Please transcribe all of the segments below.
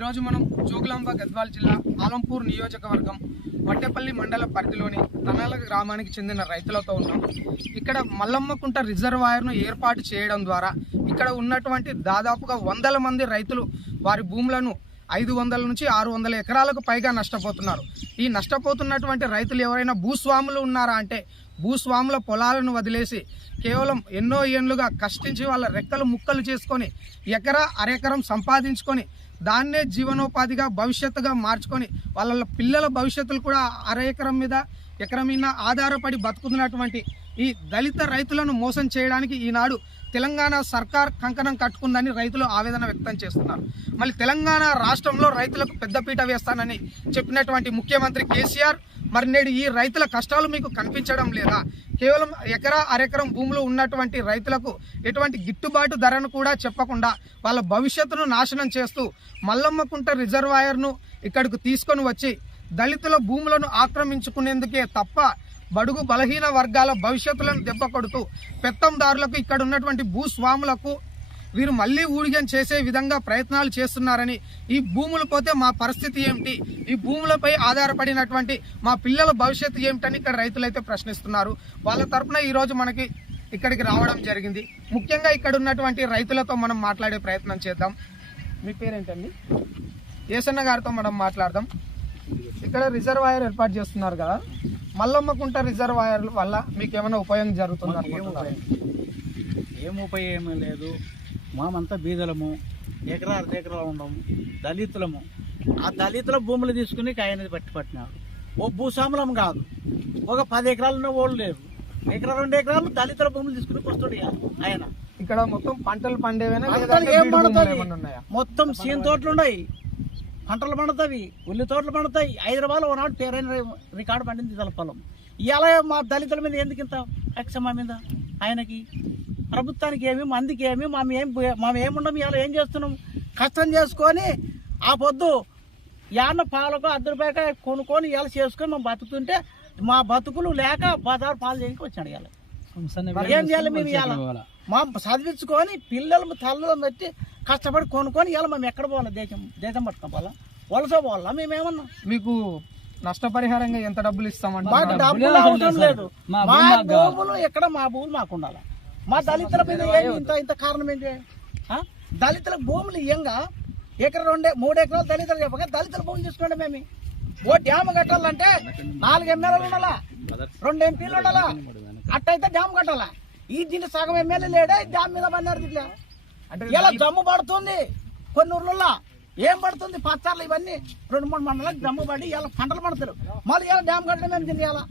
ఈరోజు మనం జోగులాంబ గద్వాల్ జిల్లా ఆలంపూర్ నియోజకవర్గం వట్టేపల్లి మండల పరిధిలోని తనాల గ్రామానికి చెందిన రైతులతో ఉన్నాం. ఇక్కడ మల్లమ్మకుంట రిజర్వాయర్ను ఏర్పాటు చేయడం ద్వారా ఇక్కడ ఉన్నటువంటి దాదాపుగా 100 మంది రైతులు వారి భూములను 500 నుంచి 600 ఎకరాలకు పైగా నష్టపోతున్నారు. ఈ నష్టపోతున్నటువంటి రైతులు ఎవరైనా భూస్వాములు ఉన్నారా అంటే భూస్వాముల పొలాలను వదిలేసి కేవలం ఎన్నో ఏళ్లుగా కష్టించి వాళ్ళ రెక్కలు ముక్కలు చేసుకొని ఎకరా అరెకరం సంపాదించుకొని దాన్నే జీవనోపాధిగా భవిష్యత్తుగా మార్చుకొని వాళ్ళ పిల్లల భవిష్యత్తులు కూడా ఎకరం మీద ఆధారపడి బతుకుతున్నటువంటి ఈ దళిత రైతులను మోసం చేయడానికి ఈనాడు తెలంగాణ సర్కార్ కంకణం కట్టుకుందని రైతులు ఆవేదన వ్యక్తం చేస్తున్నారు. మళ్ళీ తెలంగాణ రాష్ట్రంలో రైతులకు పెద్దపీట వేస్తానని చెప్పినటువంటి ముఖ్యమంత్రి కేసీఆర్ మరి నేడు ఈ రైతుల కష్టాలు మీకు కనిపించడం లేదా? కేవలం ఎకరా అరెకరం భూములు ఉన్నటువంటి రైతులకు ఎటువంటి గిట్టుబాటు ధరను కూడా చెప్పకుండా వాళ్ళ భవిష్యత్తును నాశనం చేస్తూ మల్లమ్మకుంట రిజర్వాయర్ను ఇక్కడికి తీసుకొని వచ్చి దళితుల భూములను ఆక్రమించుకునేందుకే తప్ప బడుగు బలహీన వర్గాల భవిష్యత్తులను దెబ్బ కొడుతూ పెత్తందారులకు ఇక్కడ ఉన్నటువంటి భూస్వాములకు వీరు మళ్లీ ఊడిగం చేసే విధంగా ప్రయత్నాలు చేస్తున్నారని, ఈ భూములు పోతే మా పరిస్థితి ఏమిటి, ఈ భూములపై ఆధారపడినటువంటి మా పిల్లల భవిష్యత్తు ఏమిటని ఇక్కడ రైతులైతే ప్రశ్నిస్తున్నారు. వాళ్ళ తరఫున ఈరోజు మనకి ఇక్కడికి రావడం జరిగింది. ముఖ్యంగా ఇక్కడ ఉన్నటువంటి రైతులతో మనం మాట్లాడే ప్రయత్నం చేద్దాం. మీ పేరేంటండి? ఏసన్న గారితో మనం మాట్లాడదాం. ఇక్కడ రిజర్వాయర్ ఏర్పాటు చేస్తున్నారు కదా, మల్లమ్మకుంట రిజర్వాయర్ వల్ల మీకు ఏమైనా ఉపయోగం జరుగుతుంది అనుకుంటున్నారు? ఏం ఉపయోగం లేదు. మనమంతా బీదలము, ఎకరాలు ఉండము, దళితులము. ఆ దళితుల భూములు తీసుకుని ఆయన పట్టినాడు. ఓ భూస్వాములం కాదు, ఒక 10 ఎకరాలు ఉన్న వాళ్ళు లేరు. 2 ఎకరాలు దళితుల భూములు తీసుకుని వస్తాడు ఆయన. ఇక్కడ మొత్తం పంటలు పండేవేనా? ఏం పండుతుంది? మొత్తం సీన్ తోటలు ఉన్నాయి, పంటలు పండుతాయి, ఉల్లి తోటలు పండుతాయి. హైదరాబాద్ ఓనాడు పేరైన రికార్డు పండింది పొలం. ఇలా మా దళితుల మీద ఎందుకు ఇంత కక్ష మా మీద ఆయనకి? ప్రభుత్వానికి ఏమి, మందికి ఏమి, మేము ఏముండం? ఇలా ఏం చేస్తున్నాం? కష్టం చేసుకొని ఆ పొద్దు యాన్న పాలకు 10 రూపాయలు కొనుక్కొని ఇలా చేసుకొని మేము బతుకుతుంటే మా బతుకులు లేక బజారు పాలు చేయడానికి వచ్చాడు. ఇలా ఏం చేయాలి మేము? ఇలా మా చదివించుకొని పిల్లలు తల్లులను పెట్టి కష్టపడి కొనుక్కొని ఇలా మేము ఎక్కడ పోవాలి? దేశం పట్టుకోవాలా, వలస పోవాలా? మేమేమన్నా మీకు నష్టపరిహారంగా ఎంత డబ్బులు ఇస్తామంటే? మాకు డబ్బులు అవసరం లేదు. మా భూములు ఎక్కడ, మా భూములు మాకు ఉండాలి. మా దళితుల మీద ఇంత కారణం ఏంటి? దళితుల భూములు ఇయ్యంగా 1, 2, 3 ఎకరాలు దళితులు చెప్పగా దళితుల భూములు తీసుకోండి. మేము ఓ డ్యామ్ కట్టాలంటే 4 ఎమ్మెల్యేలు ఉండాలా, 2 ఎంపీలు ఉండాలా, అట్టయితే డ్యామ్ కట్టాలా. ఈ దీన్ని సగం ఎమ్మెల్యే లేడే డ్యామ్ మీద పడినారు. ఇట్లా అంటే ఇలా జమ్ము పడుతుంది కొన్ని ఊర్లలో. ఏం పడుతుంది? పచ్చార్లు ఇవన్నీ 2-3 మండలాలకు జమ్ము పడి ఇలా పంటలు పడతారు. మళ్ళీ ఇలా డ్యామ్ కట్టడం మేము తినేయాలా?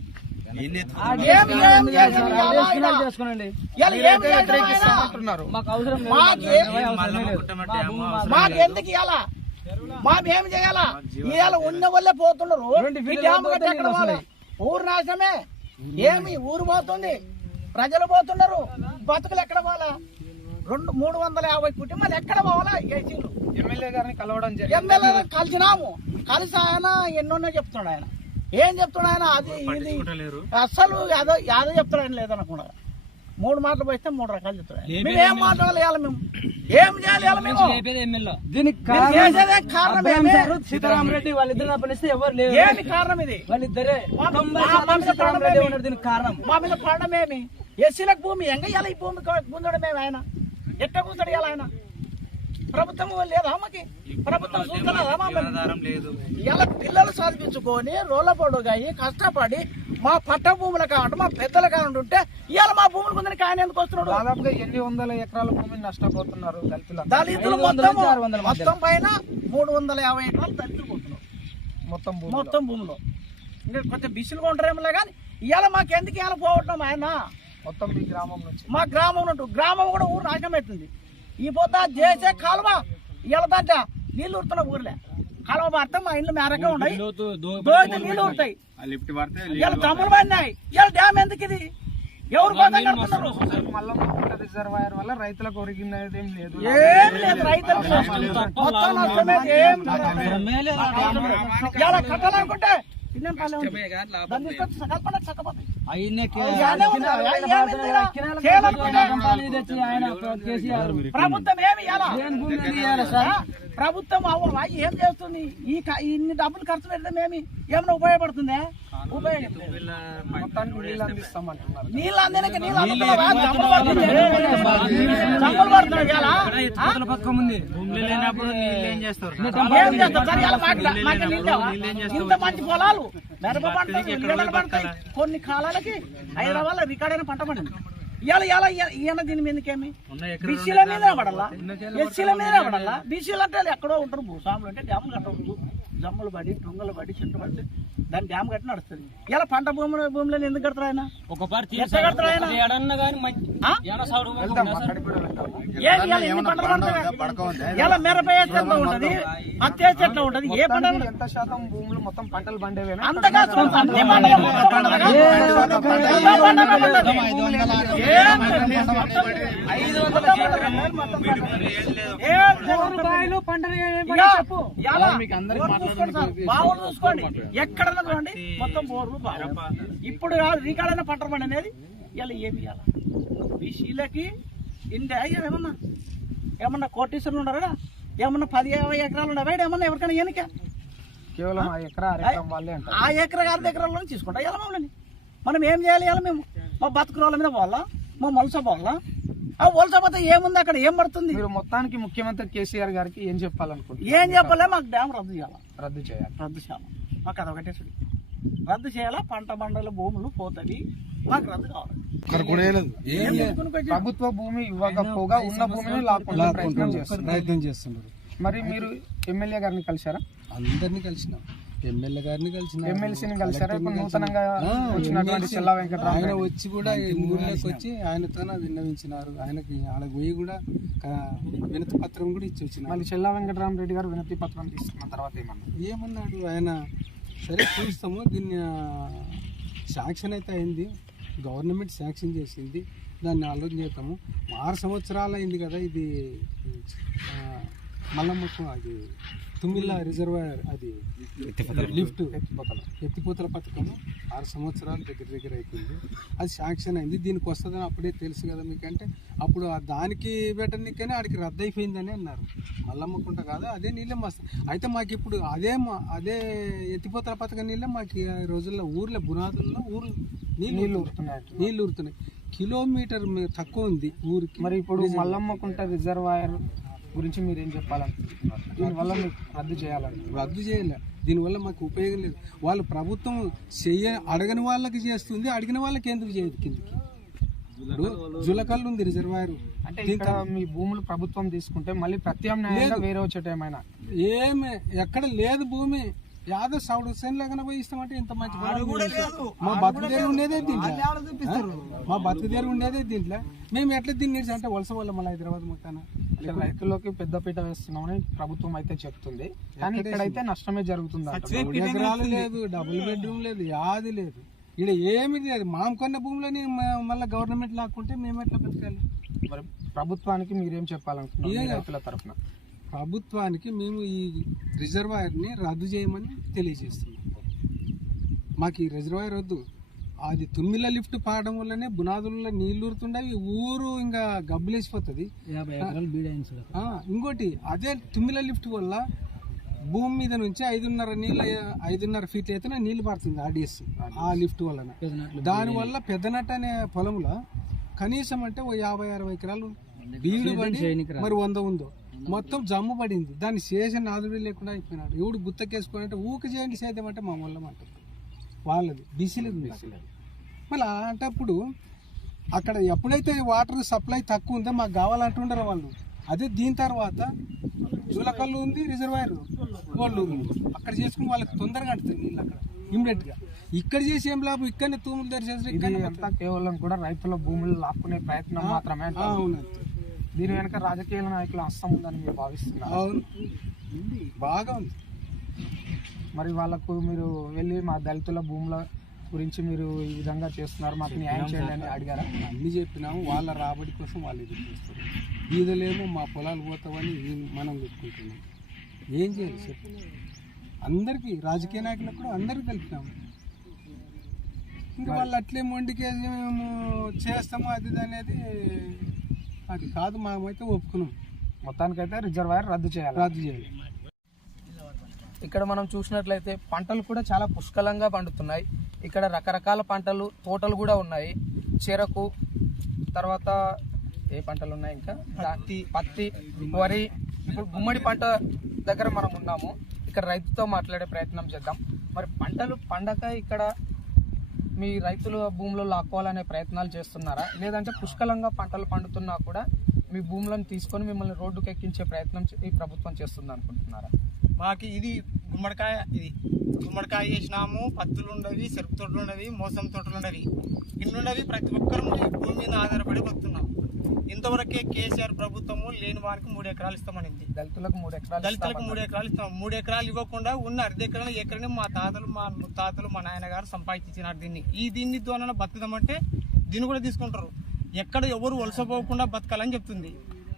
మాకెందుకు ఇవ్వాలా? మాకేం చేయాలా? ఇవాళ ఉన్న వాళ్ళే పోతున్నారు. ఊరు నాశనమే. ఏమి ఊరు పోతుంది, ప్రజలు పోతున్నారు. బతుకులు ఎక్కడ పోవాలా? 350 కుటుంబాలు ఎక్కడ పోవాలా? ఎమ్మెల్యే గారిని కలవడం జరిగింది. ఎమ్మెల్యే కలిసినాము. కలిసి ఆయన ఎన్నోన్నో చెప్తున్నాడు. ఆయన ఏం చెప్తున్నాడు? ఆయన అది ఇది అస్సలు యాదో చెప్తాడు. ఆయన లేదనకుండా 3 మాటలు పోయిస్తే 3 రకాలు చెప్తాడు. మేము ఏం మాట్లాడాలి? మేము ఏం చేయాలి? మేము దీనికి కారణం సీతారామరెడ్డి వాళ్ళిద్దరు పనిస్తే ఎవరు లేరు. ఏమి కారణం ఇది? వాళ్ళిద్దరే దీనికి కారణం. మా మీద పడమేమి? ఎస్సీలకు భూమి ఎంగ ఈ భూమి గుంజడమేమి? ఆయన ఎట్ట కూర్చోడు? ఆయన ప్రభుత్వం లేదా? మాకి ప్రభుత్వం ఇలా పిల్లలు చదివించుకొని రోల పొడుగాయి కష్టపడి మా పట్ట భూములు కావండి, మా పెద్దలు కావండి ఉంటే ఇవాళ మా భూములు కొందరికి ఆయన ఎందుకు వస్తున్నాడు? దాదాపుగా 800 ఎకరాల భూమిని నష్టపోతున్నారు దళితులు. మొత్తం పైన 350 ఎకరాలు దళితులు పోతున్నారు మొత్తం భూమిలో. ఇంకా కొంచెం బిసులుగా ఉంటారేమో కానీ ఇవాళ మాకెందుకు ఇవాళ పోవటం? ఆయన మొత్తం మీ గ్రామం నుంచి, మా గ్రామం నుండి గ్రామం కూడా ఊరు నాశనం అవుతుంది. ఈ పొద్దు చేసే కాలువ ఇలా దాంట్లో నీళ్లు ఉడుతున్న ఊర్లే కాలువ పడితే మా ఇంట్లో మేరకే ఉన్నాయి, నీళ్లు ఉడతాయి. ఇలా తమ్ములు పడినాయి. ఇలా డ్యామ్ ఎందుకు ఇది? ఎవరు కడుతున్నారు? రిజర్వాయర్ వల్ల రైతులకు ఒరిగినది ఏం లేదు. రైతులకు మొత్తం నష్టమే. ఇలా కట్టాలనుకుంటే ఇండియన్ పాలే ఉంది దాన్ని తీసుకొచ్చి సకాల పండుగ చక్కపోతాయి ప్రభుత్వం ఏమి ప్రభుత్వం ఏం చేస్తుంది ఇన్ని డబ్బులు ఖర్చు పెడితే మేమి ఏమైనా ఉపయోగపడుతుందా నీళ్ళు అందరికీ ఇంత మంచి పొలాలు మిరప పంటలు పడతాయి కొన్ని కాలాలకి హైదరాబాద్ రికార్డ్ అయిన పంట పడింది ఈయన దీని మీదకేమి బీసీల మీద పడాలా ఎస్సీల మీద పడాలా బీసీలు అంటే ఎక్కడో ఉంటారు భూస్వాములు అంటే డ్యాములు కట్టవచ్చు జమ్ములు పడి టొంగలు పడి చెట్టు పడి దాన్ని డ్యామ్ కట్టి నడుస్తుంది ఇలా పంట భూములను ఎందుకు కడతారు ఆయన కడతారు ఆయన ఇలా మిరప ఎట్లా ఉంటది పత్తి ఎట్లా ఉంటది ఏ పంట ఎంత శాతం భూములు మొత్తం పంటలు పండేవే అంతగా బావులు చూసుకోండి ఎక్కడన్నా చూడండి మొత్తం బోర్లు బాగా ఇప్పుడు కాదు రీకాడైన పంట పండి అనేది ఇలా ఏమి ఇవ్వాలి బీసీలకి ఇండియా ఏమన్నా కోటీశ్వరులు ఉన్నారా ఏమన్నా 10-50 ఎకరాలు ఉన్నారా ఏమన్నా ఎవరికైనా ఎన్నిక కేవలం ఆ ఎకరా ఆ ఎకరా 5 ఎకరాల్లో తీసుకుంటా ఇలా మమ్మల్ని మనం ఏం చేయాలి ఇలా మేము మా బతుకు రోడ్ల మీద పోవాలా మా మొలస పోవాలా ఆ వలస పోతే ఏముంది అక్కడ ఏం పడుతుంది మీరు మొత్తానికి ముఖ్యమంత్రి కేసీఆర్ గారికి ఏం చెప్పాలనుకుంటున్నారు ఏం చెప్పలే మాకు డ్యామ్ రద్దు చేయాలి రద్దు చేయాలి మాకు అదొకటే రద్దు చేయాలా పంట మండల భూములు పోతుంది మాకు రద్దు కావాలి ప్రభుత్వ భూమి ఇవ్వకపోగా ఉన్న భూమిని లాక్కుండా ప్రయత్నం చేస్తున్నారు మరి మీరు ఎమ్మెల్యే గారిని కలిశారా అందరినీ కలిసినాం ఎమ్మెల్యే గారిని కలిసిన ఎమ్మెల్సీని కలిసారా ఇప్పుడు నూతనంగా వచ్చినటువంటి చెల్లా వెంకటరామ ఆయన వచ్చి కూడా ఊర్లోకి వచ్చి ఆయనతో విన్నవించినారు ఆయనకి ఆడ పోయి కూడా వినతి పత్రం కూడా ఇచ్చి వచ్చినారు మళ్ళీ చెల్లా వెంకటరామరెడ్డి గారు వినతి పత్రం తీసుకున్న తర్వాత ఏమన్నాడు ఆయన సరే చూస్తాము దీన్ని శాంక్షన్ అయితే అయింది గవర్నమెంట్ శాంక్షన్ చేసింది దాన్ని ఆలోచన చేస్తాము 6 సంవత్సరాలు అయింది కదా ఇది మల్లమ్మకు అది తుమ్మిళ్ళ రిజర్వాయర్ అది లిఫ్ట్ ఎత్తిపోతల పథకము 6 సంవత్సరాలు దగ్గర అయిపోయింది అది శాంక్షన్ అయింది దీనికి వస్తుందని అప్పుడే తెలుసు కదా మీకంటే అప్పుడు దానికి పెట్టడానికనే ఆడికి రద్దు అయిపోయిందని అన్నారు మల్లమ్మకుంట కాదు అదే నీళ్ళే మస్తు అయితే మాకు ఇప్పుడు అదే ఎత్తిపోతల పథకం నీళ్ళే మాకు ఈ రోజుల్లో ఊర్లో బునాదుల్లో నీళ్ళు ఊరుతున్నాయి కిలోమీటర్ తక్కువ ఉంది ఊరికి మరి ఇప్పుడు మల్లమ్మకుంట రిజర్వాయర్ గురించి మీరు ఏం చెప్పాలనుకుంటున్నారు దీనివల్ల మీకు రద్దు చేయలే దీనివల్ల మాకు ఉపయోగం లేదు వాళ్ళు ప్రభుత్వం అడగని వాళ్ళకి చేస్తుంది అడిగిన వాళ్ళకి ఎందుకు చేయదు కిందకి జులకల్లు ఉంది రిజర్వాయర్ అంటే ఇక్కడ మీ భూములు ప్రభుత్వం తీసుకుంటే మళ్ళీ ప్రత్యామ్నాయంగా వేరే వచ్చేట ఏమైనా ఏమి ఎక్కడ లేదు భూమి యాదో సౌడు సెన్ లేకుండా పోయి ఇస్తామంటే ఇంత మంచి మా బతుకుదేరు ఉండేదే దీంట్లో మేము ఎట్లా దీన్ని అంటే వలస వాళ్ళం మళ్ళీ హైదరాబాద్ మొత్తాన రైతుల్లోకి పెద్దపీట వేస్తున్నామని ప్రభుత్వం అయితే చెప్తుంది కానీ ఇక్కడైతే నష్టమే జరుగుతుంది ఎకరాలు లేదు డబుల్ బెడ్రూమ్ లేదు యాది లేదు ఇక్కడ ఏమి లేదు మామకొన్న భూములని మళ్ళీ గవర్నమెంట్ లాక్కుంటే మేము ఎట్లా బతకాలి మరి ప్రభుత్వానికి మీరేం చెప్పాలనుకుంటున్నారు రైతుల తరఫున ప్రభుత్వానికి మేము ఈ రిజర్వాయర్ని రద్దు చేయమని తెలియజేస్తున్నాం మాకు ఈ రిజర్వాయర్ వద్దు అది తుమ్మిళ్ళ లిఫ్ట్ పాడడం వల్లనే బునాదుల్లో నీళ్లు ఊరుతుండవి ఊరు ఇంకా గబ్బులేసిపోతుంది ఇంకోటి అదే తుమ్మిళ్ళ లిఫ్ట్ వల్ల భూమి మీద నుంచి 5.5 ఫీట్ల ఎత్తున నీళ్లు పడుతుంది ఆర్డిఎస్ ఆ లిఫ్ట్ వలన దానివల్ల పెద్దనట్టు అనే పొలంలో కనీసం అంటే 50-60 ఎకరాలు బీడు పడి మరి 100 ఉందో మొత్తం జమ్ము పడింది దాన్ని చేసిన నాదుడు లేకుండా అయిపోయినాడు ఎవడు గుత్తకేసుకొని అంటే ఊక చేయండి సేద్యమంటే మా వల్ల అంటారు వాళ్ళది బీసీలేదు మళ్ళీ అలాంటప్పుడు అక్కడ ఎప్పుడైతే వాటర్ సప్లై తక్కువ ఉందో మాకు కావాలంటుంటారు వాళ్ళు అదే దీని తర్వాత జూలకల్లు ఉంది రిజర్వాయర్ వాళ్ళు అక్కడ చేసుకుని వాళ్ళకి తొందరగా అంటుంది నీళ్ళు అక్కడ ఇమ్మీడియట్గా ఇక్కడ చేసి ఏం లాభం ఇక్కడనే తూములు తెరిచేసి ఇక్కడ కేవలం కూడా రైతుల భూములు లాక్కునే ప్రయత్నం మాత్రమే దీని వెనక రాజకీయ నాయకుల హస్తం ఉందని మీరు భావిస్తున్నారు అవును బాగా ఉంది మరి వాళ్ళకు మీరు వెళ్ళి మా దళితుల భూముల గురించి మీరు ఈ విధంగా చేస్తున్నారు మాకు న్యాయం చేయండి అని అడిగారా అన్నీ చెప్పినాము వాళ్ళ రాబడి కోసం వాళ్ళు ఎదురు చూస్తారు ఈదలేమో మా పొలాలు పోతామని మనం పెట్టుకుంటున్నాం ఏం చేయాలి చెప్పు అందరికీ రాజకీయ నాయకులకు కూడా అందరికీ తెలిపినాము. ఇంకా వాళ్ళు అట్లే మొండికేసి మేము చేస్తాము అది అనేది అది కాదు. మేమైతే ఒప్పుకున్నాం, మొత్తానికైతే రిజర్వాయర్ రద్దు చేయాలి. ఇక్కడ మనం చూసినట్లయితే పంటలు కూడా చాలా పుష్కలంగా పండుతున్నాయి. ఇక్కడ రకరకాల పంటలు తోటలు కూడా ఉన్నాయి. చెరకు, తర్వాత ఏ పంటలు ఉన్నాయి, ఇంకా పత్తి, వరి. ఇప్పుడు గుమ్మడి పంట దగ్గర మనం ఉన్నాము. ఇక్కడ రైతుతో మాట్లాడే ప్రయత్నం చేద్దాం. మరి పంటలు పండక ఇక్కడ మీ రైతుల భూములు లాక్కోవాలనే ప్రయత్నాలు చేస్తున్నారా, లేదంటే పుష్కలంగా పంటలు పండుతున్నా కూడా మీ భూములను తీసుకొని మిమ్మల్ని రోడ్డుకు ఎక్కించే ప్రయత్నం ఈ ప్రభుత్వం చేస్తుంది అనుకుంటున్నారా? మాకు ఇది గుమ్మడికాయ వేసినాము, పత్తులు ఉండవి, చెరుకు తోటలు ఉండవి, మోసం తోటలు ఉండవి, ఇన్నుండవి. ప్రతి ఒక్కరు భూమి మీద ఆధారపడి వస్తున్నాం. ఇంతవరకే కేసీఆర్ ప్రభుత్వము లేని వారికి 3 ఎకరాలు ఇస్తామనింది. దళితులకు 3 ఎకరాలు ఇస్తాం. 3 ఎకరాలు ఇవ్వకుండా ఉన్న అర్ధ ఎకరాన్ని మా తాతలు, మా ముత్తాతలు, మా నాయనగారు సంపాదించినారు. దీన్ని ద్వారా బతుకుదామంటే దీన్ని కూడా తీసుకుంటారు. ఎక్కడ ఎవరు వలస పోకుండా బతకాలని చెప్తుంది.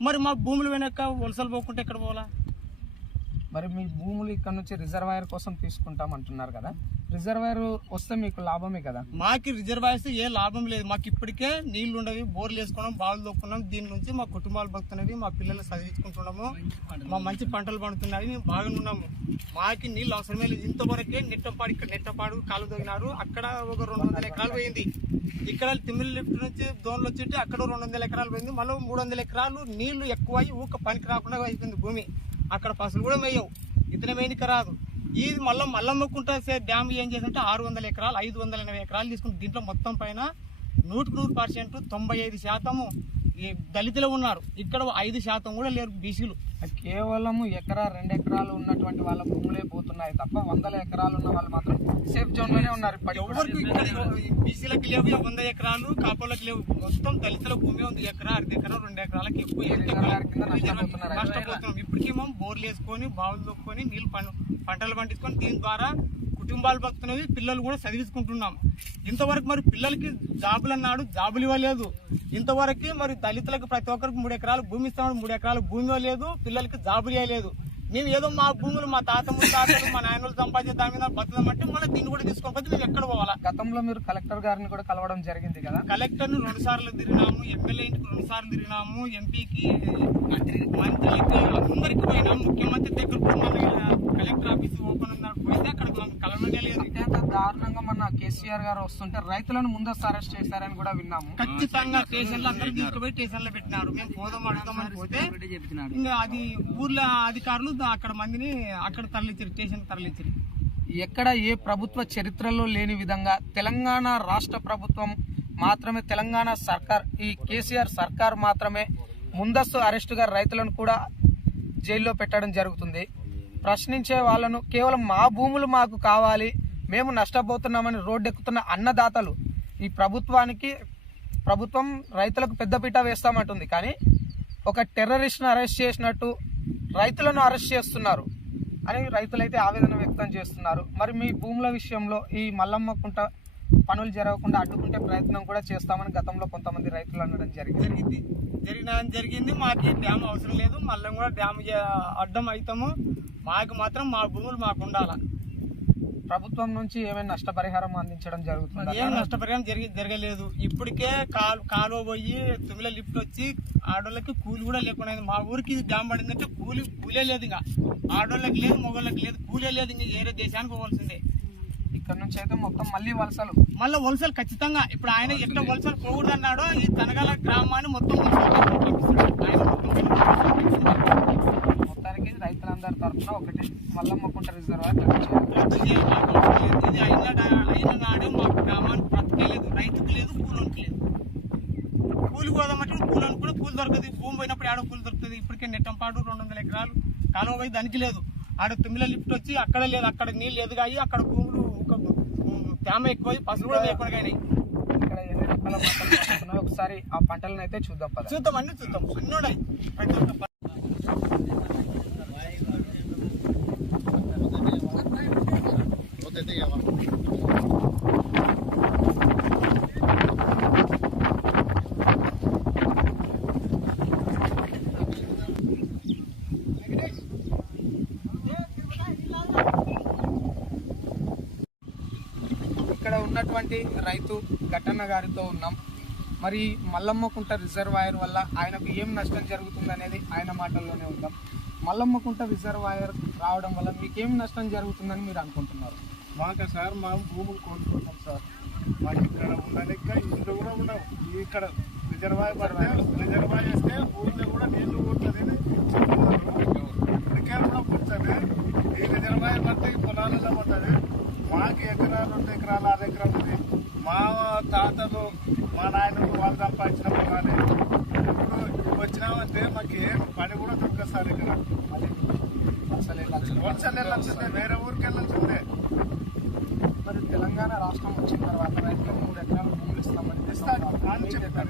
మరి మా భూములు వెనక వలసలు పోకుండా ఎక్కడ పోవాలా? మరి మీ భూములు ఇక్కడ నుంచి రిజర్వాయర్ కోసం తీసుకుంటాం అంటున్నారు కదా, రిజర్వాయర్ వస్తే మీకు లాభమే కదా? మాకు రిజర్వాయర్స్ ఏ లాభం లేదు. మాకు ఇప్పటికే నీళ్లు ఉండవి, బోర్లు వేసుకున్నాం, బావులు దొక్కున్నాం. దీని నుంచి మా కుటుంబాలు బతుకుతున్నవి, మా పిల్లలు చదివించుకుంటున్నాము, మా మంచి పంటలు పండుతున్నాయి, మేము బాగానే ఉన్నాము. మాకు నీళ్ళు అవసరమే లేదు. ఇంతవరకే నెట్టపాడు, ఇక్కడ నెట్టపాడు కాలు తోగినారు. అక్కడ ఒక 200 ఎకరాలు పోయింది. ఇక్కడ తిమ్మిల లిఫ్ట్ నుంచి దోన్లు వచ్చి అక్కడ 200 ఎకరాలు పోయింది. మళ్ళీ 300 ఎకరాలు నీళ్లు ఎక్కువై ఊక పనికి రాకుండా అయిపోయింది భూమి. అక్కడ పసులు కూడా మేయవు, ఇతనే మేనిక రాదు. ఇది మల్లమ్మకుంట డ్యామ్ ఏం చేసిందంటే 600 ఎకరాలు, 580 ఎకరాలు తీసుకుంటే దీంట్లో మొత్తం పైన 100% 95% ఈ దళితులు ఉన్నారు. ఇక్కడ 5% కూడా లేరు బీసీలు. కేవలం 1-2 ఎకరాలు ఉన్నటువంటి వాళ్ళ భూములే పోతున్నాయి తప్ప 100 ఎకరాలు ఉన్న వాళ్ళు మాత్రం సేఫ్ జోన్ లోనే ఉన్నారు. ఎవరికి ఇక్కడ బీసీలకు లేవు 100 ఎకరాలు, కాపులకు లేవు. మొత్తం దళితుల భూమి ఉంది. ఎకరా, 1/2 ఎకరా, 2 ఎకరాలకు ఎక్కువ నష్టపోతున్నాం. ఇప్పటికీ మేము బోర్లు వేసుకొని, బావులు దొక్కుని, నీళ్ళు పంటలు పండించుకొని దీని ద్వారా కుటుంబాలు బతుకున్నవి, పిల్లలు కూడా చదివించుకుంటున్నాం. ఇంతవరకు మరి పిల్లలకి జాబులు అన్నాడు, జాబులు ఇవ్వలేదు. ఇంతవరకు మరి దళితులకు ప్రతి ఒక్కరికి 3 ఎకరాలు భూమి ఇస్తామని 3 ఎకరాలు భూమి ఇవ్వలేదు, పిల్లలకి జాబులు ఇవ్వలేదు. మేము ఏదో మా భూములు మా తాత ముత్తాతలు మా నాయనలు సంపాదించే దాని మీద బతుకుదామంటే మళ్ళీ దీన్ని కూడా తీసుకోకపోతే మేము ఎక్కడ పోవాలా? గతంలో మీరు కలెక్టర్ గారిని కూడా కలవడం జరిగింది కదా? కలెక్టర్ను 2 సార్లు తిరిగినాము, ఎమ్మెల్యే ఇంటికి 2 సార్లు తిరిగినాము, ఎంపీకి, మంత్రులకి, అందరికి పోయినాము. ముఖ్యమంత్రి దగ్గర కూడా మన కలెక్టర్ ఆఫీస్ ఓపెన్ ఉన్నప్పుడు పోయితే అక్కడ కలవనే లేదు. అత్యంత దారుణంగా మన కేసీఆర్ గారు వస్తుంటే రైతులను ముందస్తు అరెస్ట్ చేశారని కూడా విన్నాము. ఖచ్చితంగా స్టేషన్లో అందరూ తీసుకుపోయి స్టేషన్లో పెట్టినారు. మేము పోదాం అడుగుతామని పోతే ఇంకా అది ఊర్లో అధికారులు అక్కడ మందిని అక్కడ తరలించారు, స్టేషన్ తరలించారు. ఎక్కడ ఏ ప్రభుత్వ చరిత్రలో లేని విధంగా తెలంగాణ రాష్ట్ర ప్రభుత్వం మాత్రమే, తెలంగాణ సర్కార్, ఈ కేసీఆర్ సర్కార్ మాత్రమే ముందస్తు అరెస్టుగా రైతులను కూడా జైల్లో పెట్టడం జరుగుతుంది. ప్రశ్నించే వాళ్ళను కేవలం మా భూములు మాకు కావాలి, మేము నష్టపోతున్నామని రోడ్డెక్కుతున్న అన్నదాతలు ఈ ప్రభుత్వం రైతులకు పెద్దపీట వేస్తామంటుంది. కానీ ఒక టెర్రరిస్ట్ను అరెస్ట్ చేసినట్టు రైతులను అరెస్ట్ చేస్తున్నారు అని రైతులైతే ఆవేదన వ్యక్తం చేస్తున్నారు. మరి మీ భూముల విషయంలో ఈ మల్లమ్మకుంట పనులు జరగకుండా అడ్డుకుంటే ప్రయత్నం కూడా చేస్తామని గతంలో కొంతమంది రైతులు అనడం జరిగింది. మాకు డ్యామ్ అవసరం లేదు, మళ్ళీ కూడా డ్యామ్ అడ్డం అవుతాము. మాకు మాత్రం మా భూములు మాకు ఉండాలా. ప్రభుత్వం నుంచి ఏమైనా నష్టపరిహారం అందించడం జరుగుతుంది? ఏం నష్టపరిహారం జరగలేదు. ఇప్పటికే కాలువ పోయి తుమ్మిల లిఫ్ట్ వచ్చి ఆడోళ్ళకి కూలి కూడా లేకుండా మా ఊరికి డ్యామ్ పడిందంటే కూలే లేదు. ఇంకా ఆడోళ్ళకి లేదు, మగోళ్ళకి లేదు, కూలే లేదు. ఇంకా వేరే దేశానికి పోవాల్సిందే. ఇక్కడ నుంచి అయితే మొత్తం మళ్ళీ వలసలు ఖచ్చితంగా. ఇప్పుడు ఆయన ఎట్లా వలసలు పోకూడదు అన్నాడో ఈ తనగల గ్రామాన్ని మొత్తం మొత్తానికి రైతులందరి తరఫున ఒకటి మల్లమ్మకుంట రిజర్వాయర్ రద్దు చేయాలి. ఇది అయిన నాడే మాకు గ్రామానికి బ్రతకలేదు, రైతుకు లేదు, కూలోనికి లేదు. కూలి పోదామంటే కూలోనికి కూడా కూలి దొరకదు. భూమి పోయినప్పుడు ఆడ కూలి దొరుకుతుంది. ఇప్పటికే నెట్టంపాడు 200 ఎకరాలు కాలువ పోయి దానికి లేదు. ఆడ తుమ్మిల లిఫ్ట్ వచ్చి అక్కడ లేదు, అక్కడ నీళ్ళు ఎదుగాయి, అక్కడ భూములు తేమ ఎక్కువ, పసులు కూడా ఎక్కువగా అయినాయి. ఇక్కడ ఎన్ని రకాల పంటలు పండుతున్నాయో ఒకసారి ఆ పంటలను అయితే చూద్దాం. అన్ని చూద్దాం. అన్నీ ఉన్నాయి. ఉన్నటువంటి రైతు ఘట్టన్న గారితో ఉన్నాం. మరి మల్లమ్మకుంట రిజర్వాయర్ వల్ల ఆయనకు ఏం నష్టం జరుగుతుంది అనేది ఆయన మాటల్లోనే ఉందాం. మల్లమ్మకుంట రిజర్వాయర్ రావడం వల్ల మీకేం నష్టం జరుగుతుందని మీరు అనుకుంటున్నారు? మాకు సార్ మా భూములు కోల్పోతాం సార్. మాకు ఇక్కడ ఉండలేక ఇంట్లో కూడా ఉండవు. ఇక్కడ రిజర్వాయర్ పడితే రిజర్వాయర్ వేస్తే ఊళ్ళో కూడా నీళ్లు ఊరుతుంది ఇక్కడికే కూడా పుడుతుంది. ఈ రిజర్వాయర్ పడితే ఈ పొలాలలో పడుతుంది. మాకు ఎకరాలు 2 ఎకరాలు 6 ఎకరాలు ఉంది. మా తాతలు మా నాయనలు వాళ్ళు సంపాదించిన పొలాలే. ఇప్పుడు వచ్చినామంటే మాకు ఏ పని కూడా దొరకదు సార్. ఇక్కడ వలసలు వెళ్ళాల్సిందే, వేరే ఊరికి వెళ్ళాల్సిందే. మరి తెలంగాణ రాష్ట్రం వచ్చిన తర్వాత రైతులకు 3 ఎకరాల భూములు ఇస్తామని అని చెప్పారు.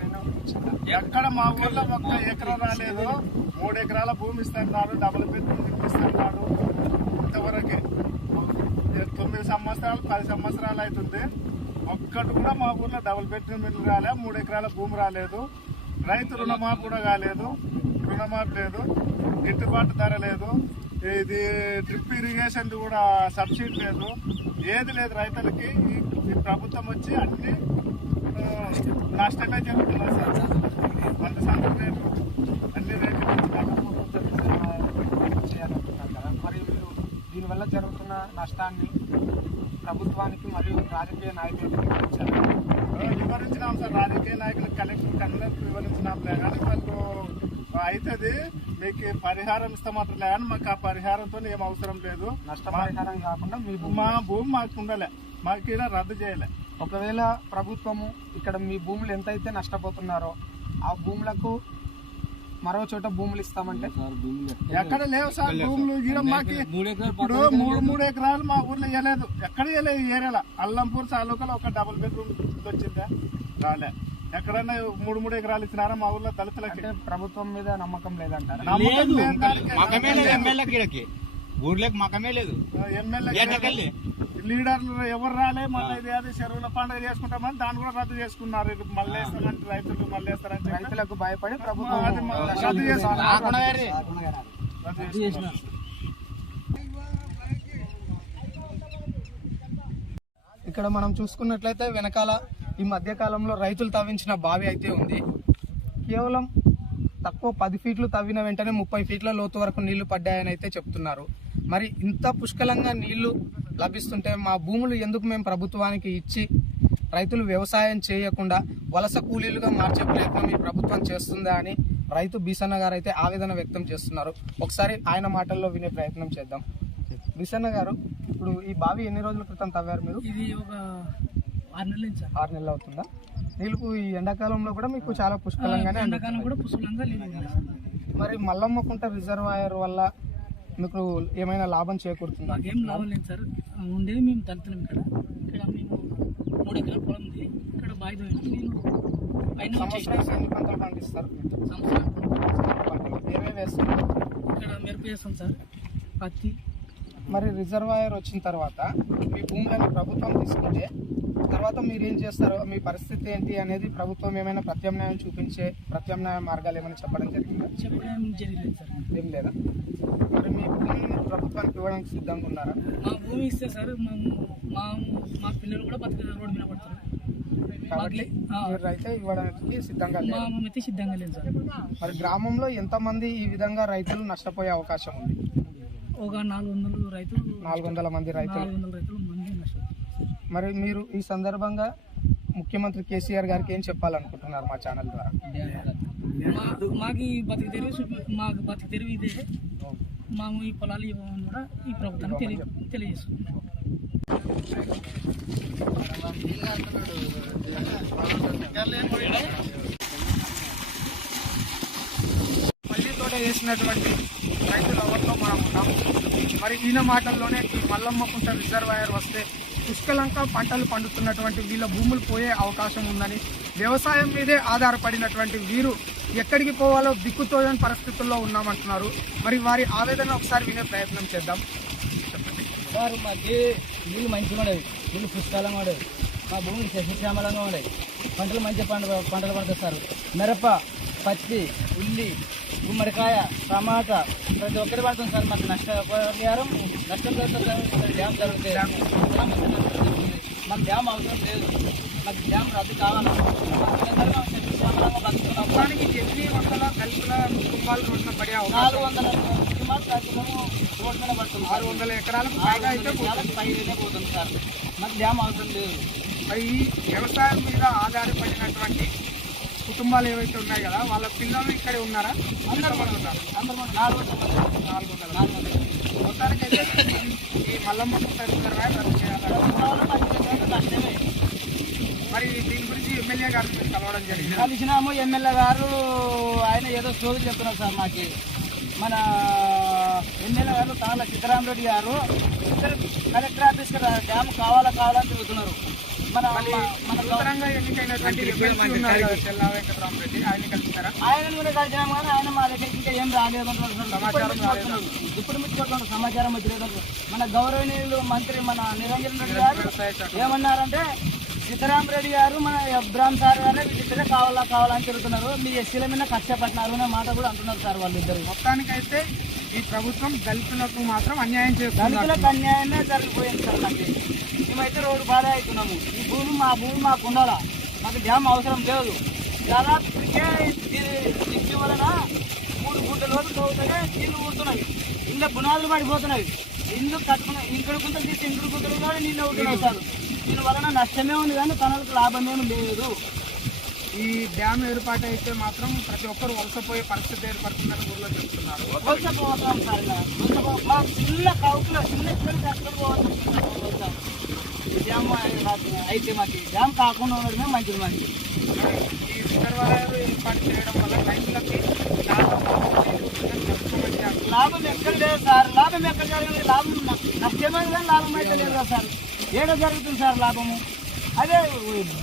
ఎక్కడ మా ఊళ్ళో 1 ఎకరం రాలేదు. 3 ఎకరాల భూమి ఇస్తున్నాడు, డబుల్ బెడ్రూమ్ ఇస్తున్నాడు. ఇంతవరకే 9 సంవత్సరాలు 10 సంవత్సరాలు అవుతుంది. ఒక్కటి కూడా మా ఊర్లో డబుల్ బెడ్రూమ్ ఇల్లు రాలే, 3 ఎకరాల భూమి రాలేదు. రైతు రుణమాఫీ కూడా కాలేదు, రుణమాఫీ లేదు, గిట్టుబాటు ధర లేదు, ఇది డ్రిప్ ఇరిగేషన్ కూడా సబ్సిడీ లేదు, ఏది లేదు రైతులకి. ఈ ప్రభుత్వం వచ్చి అన్ని నష్టమే జరుగుతున్నారు సార్. వంద శాతం రేట్లు అన్ని రేట్లు చేయాలంటున్నారు కదా. మరి మీరు దీనివల్ల జరుగుతున్న నష్టాన్ని ప్రభుత్వానికి మరియు రాజకీయ నాయకులకు వివరించినాం సార్. రాజకీయ నాయకులకు కలెక్టర్ కన్నులకు వివరించినాంలే కానీ వాళ్ళు అవుతుంది మీకు పరిహారం ఇస్తామంటారులే కానీ మాకు ఆ పరిహారంతో ఏం అవసరం లేదు. నష్టపరిహారం కాకుండా మా భూమి మాకు ఉండలే, మాకు ఇలా రద్దు చేయలే. ఒకవేళ ప్రభుత్వము ఇక్కడ మీ భూములు ఎంతైతే నష్టపోతున్నారో ఆ భూములకు మరో చోట భూములు ఇస్తామంటే ఎక్కడ లేవు సార్ భూములు. మాకు ఇప్పుడు 3 ఎకరాలు మా ఊర్లో ఇవ్వలేదు, ఎక్కడ ఇవ్వలేదు. ఈ ఏరియాలో అల్లంపూర్ తాలూకాలో ఒక డబుల్ బెడ్రూమ్ వచ్చిందా? రాలే. ఎక్కడన్నా 3 ఎకరాలు ఇచ్చినారా మా ఊర్లో దళితులకి? ప్రభుత్వం మీద నమ్మకం లేదంటారు. ఎమ్మెల్యే లీడర్లు ఎవరు రాలే. మళ్ళీ ఇది అది చెరువుల పండుగ చేసుకుంటామని దాన్ని కూడా రద్దు చేసుకున్నారు. మళ్ళీ వేస్తామంటే రైతులు మళ్ళీ వేస్తారని రైతులకు భయపడి ప్రభుత్వం రద్దు చేసుకున్నారు. ఇక్కడ మనం చూసుకున్నట్లయితే వెనకాల ఈ మధ్య కాలంలో రైతులు తవ్వించిన బావి అయితే ఉంది. కేవలం తక్కువ 10 ఫీట్లు తవ్విన వెంటనే 30 ఫీట్ల లోతు వరకు నీళ్లు పడ్డాయని అయితే చెప్తున్నారు. మరి ఇంత పుష్కలంగా నీళ్లు లభిస్తుంటే మా భూములు ఎందుకు మేము ప్రభుత్వానికి ఇచ్చి రైతులు వ్యవసాయం చేయకుండా వలస కూలీలుగా మార్చే ప్రయత్నం ఈ ప్రభుత్వం చేస్తుందా అని రైతు బీసన్న గారు అయితే ఆవేదన వ్యక్తం చేస్తున్నారు. ఒకసారి ఆయన మాటల్లో వినే ప్రయత్నం చేద్దాం. బీసన్న గారు, ఇప్పుడు ఈ బావి ఎన్ని రోజుల క్రితం తవ్వారు మీరు? ఇది ఒక 6 నెలలు 6 నెలలు అవుతుందా? నీళ్ళకు ఈ ఎండాకాలంలో కూడా మీకు చాలా పుష్కలంగానే మరి మల్లమ్మకుంట రిజర్వాయర్ వల్ల మీకు ఏమైనా లాభం చేకూరుతుందా? ఏం లాభం లేదు సార్. ఉండేది మేము దళితులం. ఇక్కడ మేము 3 ఎకరాల పొలం ఉంది. ఇక్కడ బావి సంవత్సరానికి ఎన్ని పంటలు పండిస్తారు? ఏమేమి వేస్తారు? ఇక్కడ మిరప వేస్తాం సార్, పత్తి. మరి రిజర్వాయర్ వచ్చిన తర్వాత మీ భూములను ప్రభుత్వం తీసుకుంటే తర్వాత మీరు ఏం చేస్తారు? మీ పరిస్థితి ఏంటి అనేది ప్రభుత్వం ఏమైనా ప్రత్యామ్నాయ మార్గాలు ఏమైనా చెప్పడం జరిగిందా? చెప్పడం జరిగింది సార్. ఏం లేదా? మరి మీ భూమిని ప్రభుత్వానికి ఇవ్వడానికి సిద్ధంగా ఉన్నారా? మా భూమి ఇస్తే సార్ మా పిల్లలు కూడా బతుకుతారు, రోడ్డు మీద పడతారు. కాబట్టి మీరు అయితే ఇవ్వడానికి సిద్ధంగా లేదు. మేమైతే సిద్ధంగా లేదు సార్. మరి గ్రామంలో ఎంతమంది ఈ విధంగా రైతులు నష్టపోయే అవకాశం ఉంది? ఒక 400 రైతులు, 400 మంది రైతులు. మరి మీరు ఈ సందర్భంగా ముఖ్యమంత్రి కేసీఆర్ గారికి ఏం చెప్పాలనుకుంటున్నారు మా ఛానల్ ద్వారా? మాకు బతికి తెరువు ఇదే. మేము ఈ పొలాలు ఇవ్వమని కూడా ఈ ప్రభుత్వానికి తెలియజేస్తున్నాం. పల్లి తోట వేసినటువంటి రైతులు ఎవరితో మనం ఉన్నాం. మరి ఈయన మాటల్లోనే ఈ మల్లమ్మకుంట రిజర్వాయర్ వస్తే పుష్కలంక పంటలు పండుతున్నటువంటి వీళ్ళ భూములు పోయే అవకాశం ఉందని, వ్యవసాయం మీదే ఆధారపడినటువంటి వీరు ఎక్కడికి పోవాలో దిక్కుతోయని పరిస్థితుల్లో ఉన్నామంటున్నారు. మరి వారి ఆవేదన ఒకసారి వినే ప్రయత్నం చేద్దాం. చెప్పండి సార్. మాకు నీళ్ళు మంచిగా ఉండేవి, నీళ్ళు పుష్కలంగా ఉండేవి, మా భూములు సస్యశ్యామలంగా ఉండేవి, పంటలు మంచి పంటలు పడతాయి సార్. మిరప, పత్తి, ఉల్లి, గుమ్మడికాయ, టమాటా ప్రతి ఒక్కటి పడుతుంది సార్. మాకు నష్టం జరుగుతుంది, డ్యామ్ జరుగుతాయి. మాకు డ్యామ్ అవసరం లేదు, మాకు డ్యామ్ రద్దు కావాలా. నిరంతరం శక్తిశామలంగా బతుకుతున్నాము. మొత్తానికి ఎన్ని వందల దళితుల కుటుంబాలు రోడ్డున పడే అవకాశం 400 కుటుంబాలు ప్రస్తుతము రోడ్డు మీద పడుతున్నాం. 600 ఎకరాలకు పైగా అయితే పోతుంది. పైగా పోతుంది సార్. మాకు డ్యామ్ అవసరం లేదు. మరి ఈ వ్యవసాయం మీద ఆధారపడినటువంటి కుటుంబాలు ఏవైతే ఉన్నాయి కదా వాళ్ళ పిల్లలు ఇక్కడే ఉన్నారా? అందరూ ఉన్నారు. అందరూ 400 మొత్తానికి అయితే ఈ మల్లమ్మకుంట రిజర్వాయర్ రద్దు చేయాలి. నష్టమే. మరి దీని గురించి ఎమ్మెల్యే గారిని మీరు కలవడం జరిగింది. కలిసినాము. ఎమ్మెల్యే గారు ఆయన ఏదో స్టోరీ చెప్తున్నారు సార్. మాకు మన ఎమ్మెల్యే గారు తాళ్ళ సిద్ధరామరెడ్డి గారు ఇద్దరు కలెక్టర్ ఆఫీస్కి డ్యామ్ కావాలని తిరుగుతున్నారు. మన నూతనంగా ఎన్నికైనటువంటి ఎమ్మెల్సీ ఉన్నారు కదా, చెల్లా వెంకటరామరెడ్డి, ఆయన కలిస్తారా? ఆయన కూడా కలిసినాము కానీ ఆయన మా దగ్గరికి ఇంకా ఏం రాలేదు. ఇప్పుడు మీకు సమాచారం వచ్చలేదు. మన గౌరవనీయులు మంత్రి మన నిరంజన్ రెడ్డి గారు ఏమన్నారంటే సిద్ధరామరెడ్డి గారు మన అబ్రామ్ సార్ గారు ఇద్దరే కావాలని తిరుగుతున్నారు, మీ ఎస్సీల మీద కష్టపడినారు అనే మాట కూడా అంటున్నారు సార్ వాళ్ళిద్దరు. మొత్తానికైతే ఈ ప్రభుత్వం దళితులకు మాత్రం అన్యాయం చేస్తుంది. దళితులకు అన్యాయమే జరిగిపోయింది సార్. నాకు మేమైతే రోడ్డు బాధ అవుతున్నాము. ఈ భూమి మాకు ఉండాలా, మాకు డ్యామ్ అవసరం లేదు. దాదాపు ఇప్పటి వలన 3 గుంటల వరకు తవ్వుతూనే నీళ్లు ఊడుతున్నాయి, ఇంట్లో పునాదులు పడిపోతున్నాయి, ఇల్లు కట్టుకున్నాయి, ఇంకుడు గుంతలు తీసి ఇంకుడు గుంతలు కూడా నీళ్ళు అవుతున్నాయి సార్. దీని వలన నష్టమే ఉంది కానీ తనకు లాభమేమి లేదు. ఈ డ్యామ్ ఏర్పాటు అయితే మాత్రం ప్రతి ఒక్కరు వలసపోయే పరిస్థితి ఏర్పడుతుందని ఊర్లో చెప్తున్నారు. వలసపోతాం సార్. మా చిన్న కౌకులో చిన్న పిల్లలు కట్టుకొని పోవచ్చు. డ్యామ్ అయితే మాకు డ్యామ్ కాకుండా ఉండడమే మంచిది. మాకు ఈ రిజర్వాయర్ ఏర్పాటు చేయడం వల్ల రైతులకి లాభం ఎక్కడ లేదు సార్. లాభం ఎక్కడ జరగలేదు. లాభం నష్టమే కానీ లాభం అయితే లేదు కదా సార్. ఏదో జరుగుతుంది సార్ లాభము. అదే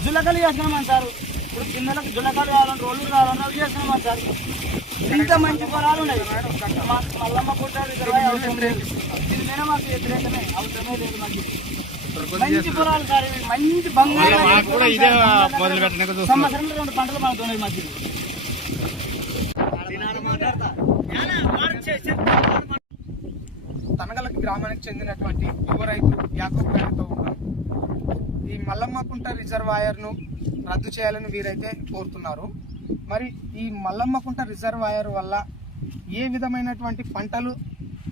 జులకలు చేస్తున్నామంటారు. ఇప్పుడు పిల్లలకు జులకలు కావాలని రోడ్లు కావాలని అవి చేస్తున్నామంటారు. ఇంత మంచి పొలాలు ఉన్నాయి. మల్లమ్మ గుట్ట రిజర్వాయర్ అవసరం లేదు. దీని మీద మాకు వ్యతిరేకమే, అవసరమే లేదు. మాకు మంచి పొలాలు సార్. ఇవి మంచి బంగారు సంవత్సరంలో 2 పంటలు పండుతున్నాయి. మాకు తనగలకి గ్రామానికి చెందినటువంటి యువ రైతు యాకూబ్ గారితో ఉన్నాం. ఈ మల్లమ్మకుంట రిజర్వాయర్ను రద్దు చేయాలని వీరైతే కోరుతున్నారు. మరి ఈ మల్లమ్మకుంట రిజర్వాయర్ వల్ల ఏ విధమైనటువంటి పంటలు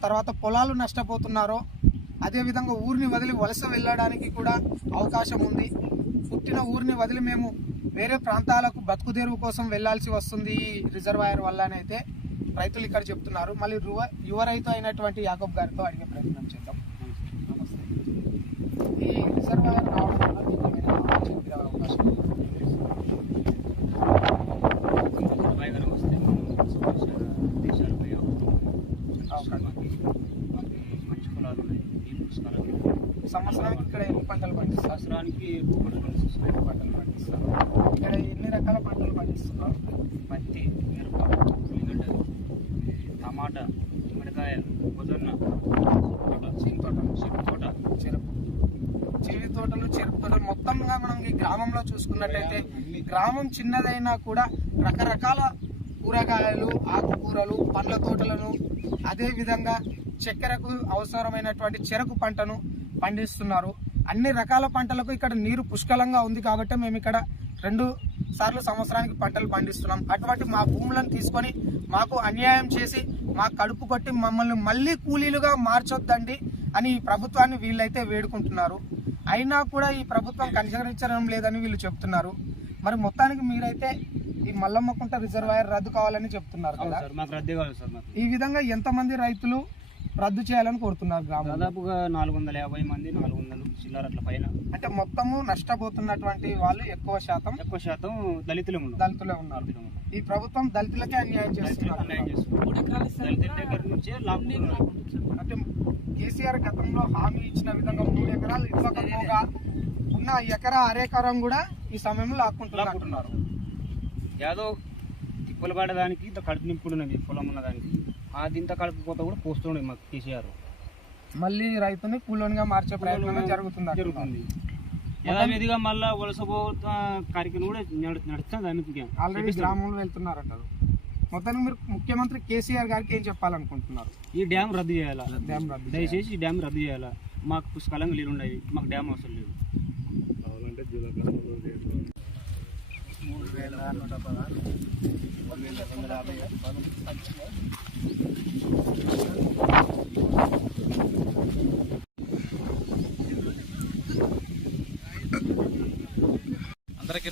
తర్వాత పొలాలు నష్టపోతున్నారో, అదేవిధంగా ఊరిని వదిలి వలస వెళ్ళడానికి కూడా అవకాశం ఉంది. పుట్టిన ఊరిని వదిలి మేము వేరే ప్రాంతాలకు బతుకుదేరువు కోసం వెళ్లాల్సి వస్తుంది ఈ రిజర్వాయర్ వల్లనైతే రైతులు ఇక్కడ చెప్తున్నారు. మళ్ళీ యువ రైతు అయినటువంటి యాకూబ్ గారితో అడిగే ప్రయత్నం చేద్దాం. నమస్తే. ఈ రిజర్వాయర్ రావడం వల్ల మీకు ఏమైనా చెప్పే అవకాశం ఉంది? సంవత్సరానికి ఇక్కడ ఎన్ని పంటలు పండిస్తారు? సంవత్సరానికి 2 పంటలు పండిస్తారు. ఇక్కడ ఎన్ని రకాల పంటలు పండిస్తున్నారు? పత్తి, మిరప, ఉల్లిగడ్డ, టమాటా, మిరకాయ, మొదన్న, చివి తోటలు, చెరుకు తోటలు. మొత్తంగా మనం ఈ గ్రామంలో చూసుకున్నట్టయితే గ్రామం చిన్నదైనా కూడా రకరకాల కూరగాయలు, ఆకుకూరలు, పండ్ల తోటలను, అదే విధంగా చక్కెరకు అవసరమైనటువంటి చెరకు పంటను పండిస్తున్నారు. అన్ని రకాల పంటలకు ఇక్కడ నీరు పుష్కలంగా ఉంది కాబట్టి మేము ఇక్కడ 2 సార్లు సంవత్సరానికి పంటలు పండిస్తున్నాం. అటువంటి మా భూములను తీసుకొని మాకు అన్యాయం చేసి మా కడుపు కొట్టి మమ్మల్ని మళ్ళీ కూలీలుగా మార్చొద్దండి అని ఈ ప్రభుత్వాన్ని వీళ్ళైతే వేడుకుంటున్నారు. అయినా కూడా ఈ ప్రభుత్వం కనికరించడం లేదని వీళ్ళు చెప్తున్నారు. మరి మొత్తానికి మీరైతే ఈ మల్లమ్మకుంట రిజర్వాయర్ రద్దు కావాలని చెప్తున్నారు కదా. ఈ విధంగా ఎంతమంది రైతులు రద్దు చేయాలని కోరుతున్నారు గ్రామం? దాదాపుగా 450 మంది, 400 చిల్లర అట్ల పైన. అంటే మొత్తము నష్టపోతున్నటువంటి వాళ్ళు ఎక్కువ శాతం దళితులే ఉన్నారు. ఈ ప్రభుత్వం దళితులకే అన్యాయం చేస్తున్నారు. అంటే కేసీఆర్ గతంలో హామీ ఇచ్చిన విధంగా 3 ఎకరాలు ఇవ్వకపోగా ఉన్న ఎకరా అరెకరం కూడా ఈ సమయంలో లాక్కుంటున్నారు. యాదో తిప్పలు పడడానికి ఇంత కడుపు నింపుడున్నది పొలం ఉన్నదానికి. ఇంత కడుపు కోత కూడా పోస్తుండే మాకు కేసీఆర్. మళ్ళీ రైతుని కూలోనిగా మార్చే ప్రయత్నం జరుగుతుంది. యథావిధిగా మళ్ళా వలస కార్యక్రమం కూడా నడుస్తుంది. ఆల్రెడీ గ్రామంలో వెళ్తున్నారంటారు. మొత్తానికి మీరు ముఖ్యమంత్రి కేసీఆర్ గారికి ఏం చెప్పాలనుకుంటున్నారు? ఈ డ్యామ్ రద్దు చేయాలా, దయచేసి ఈ డ్యామ్ రద్దు చేయాలా. మాకు పుష్కలంగా నీళ్ళు ఉండేవి, మాకు డ్యామ్ అవసరం లేదు. అందరికీ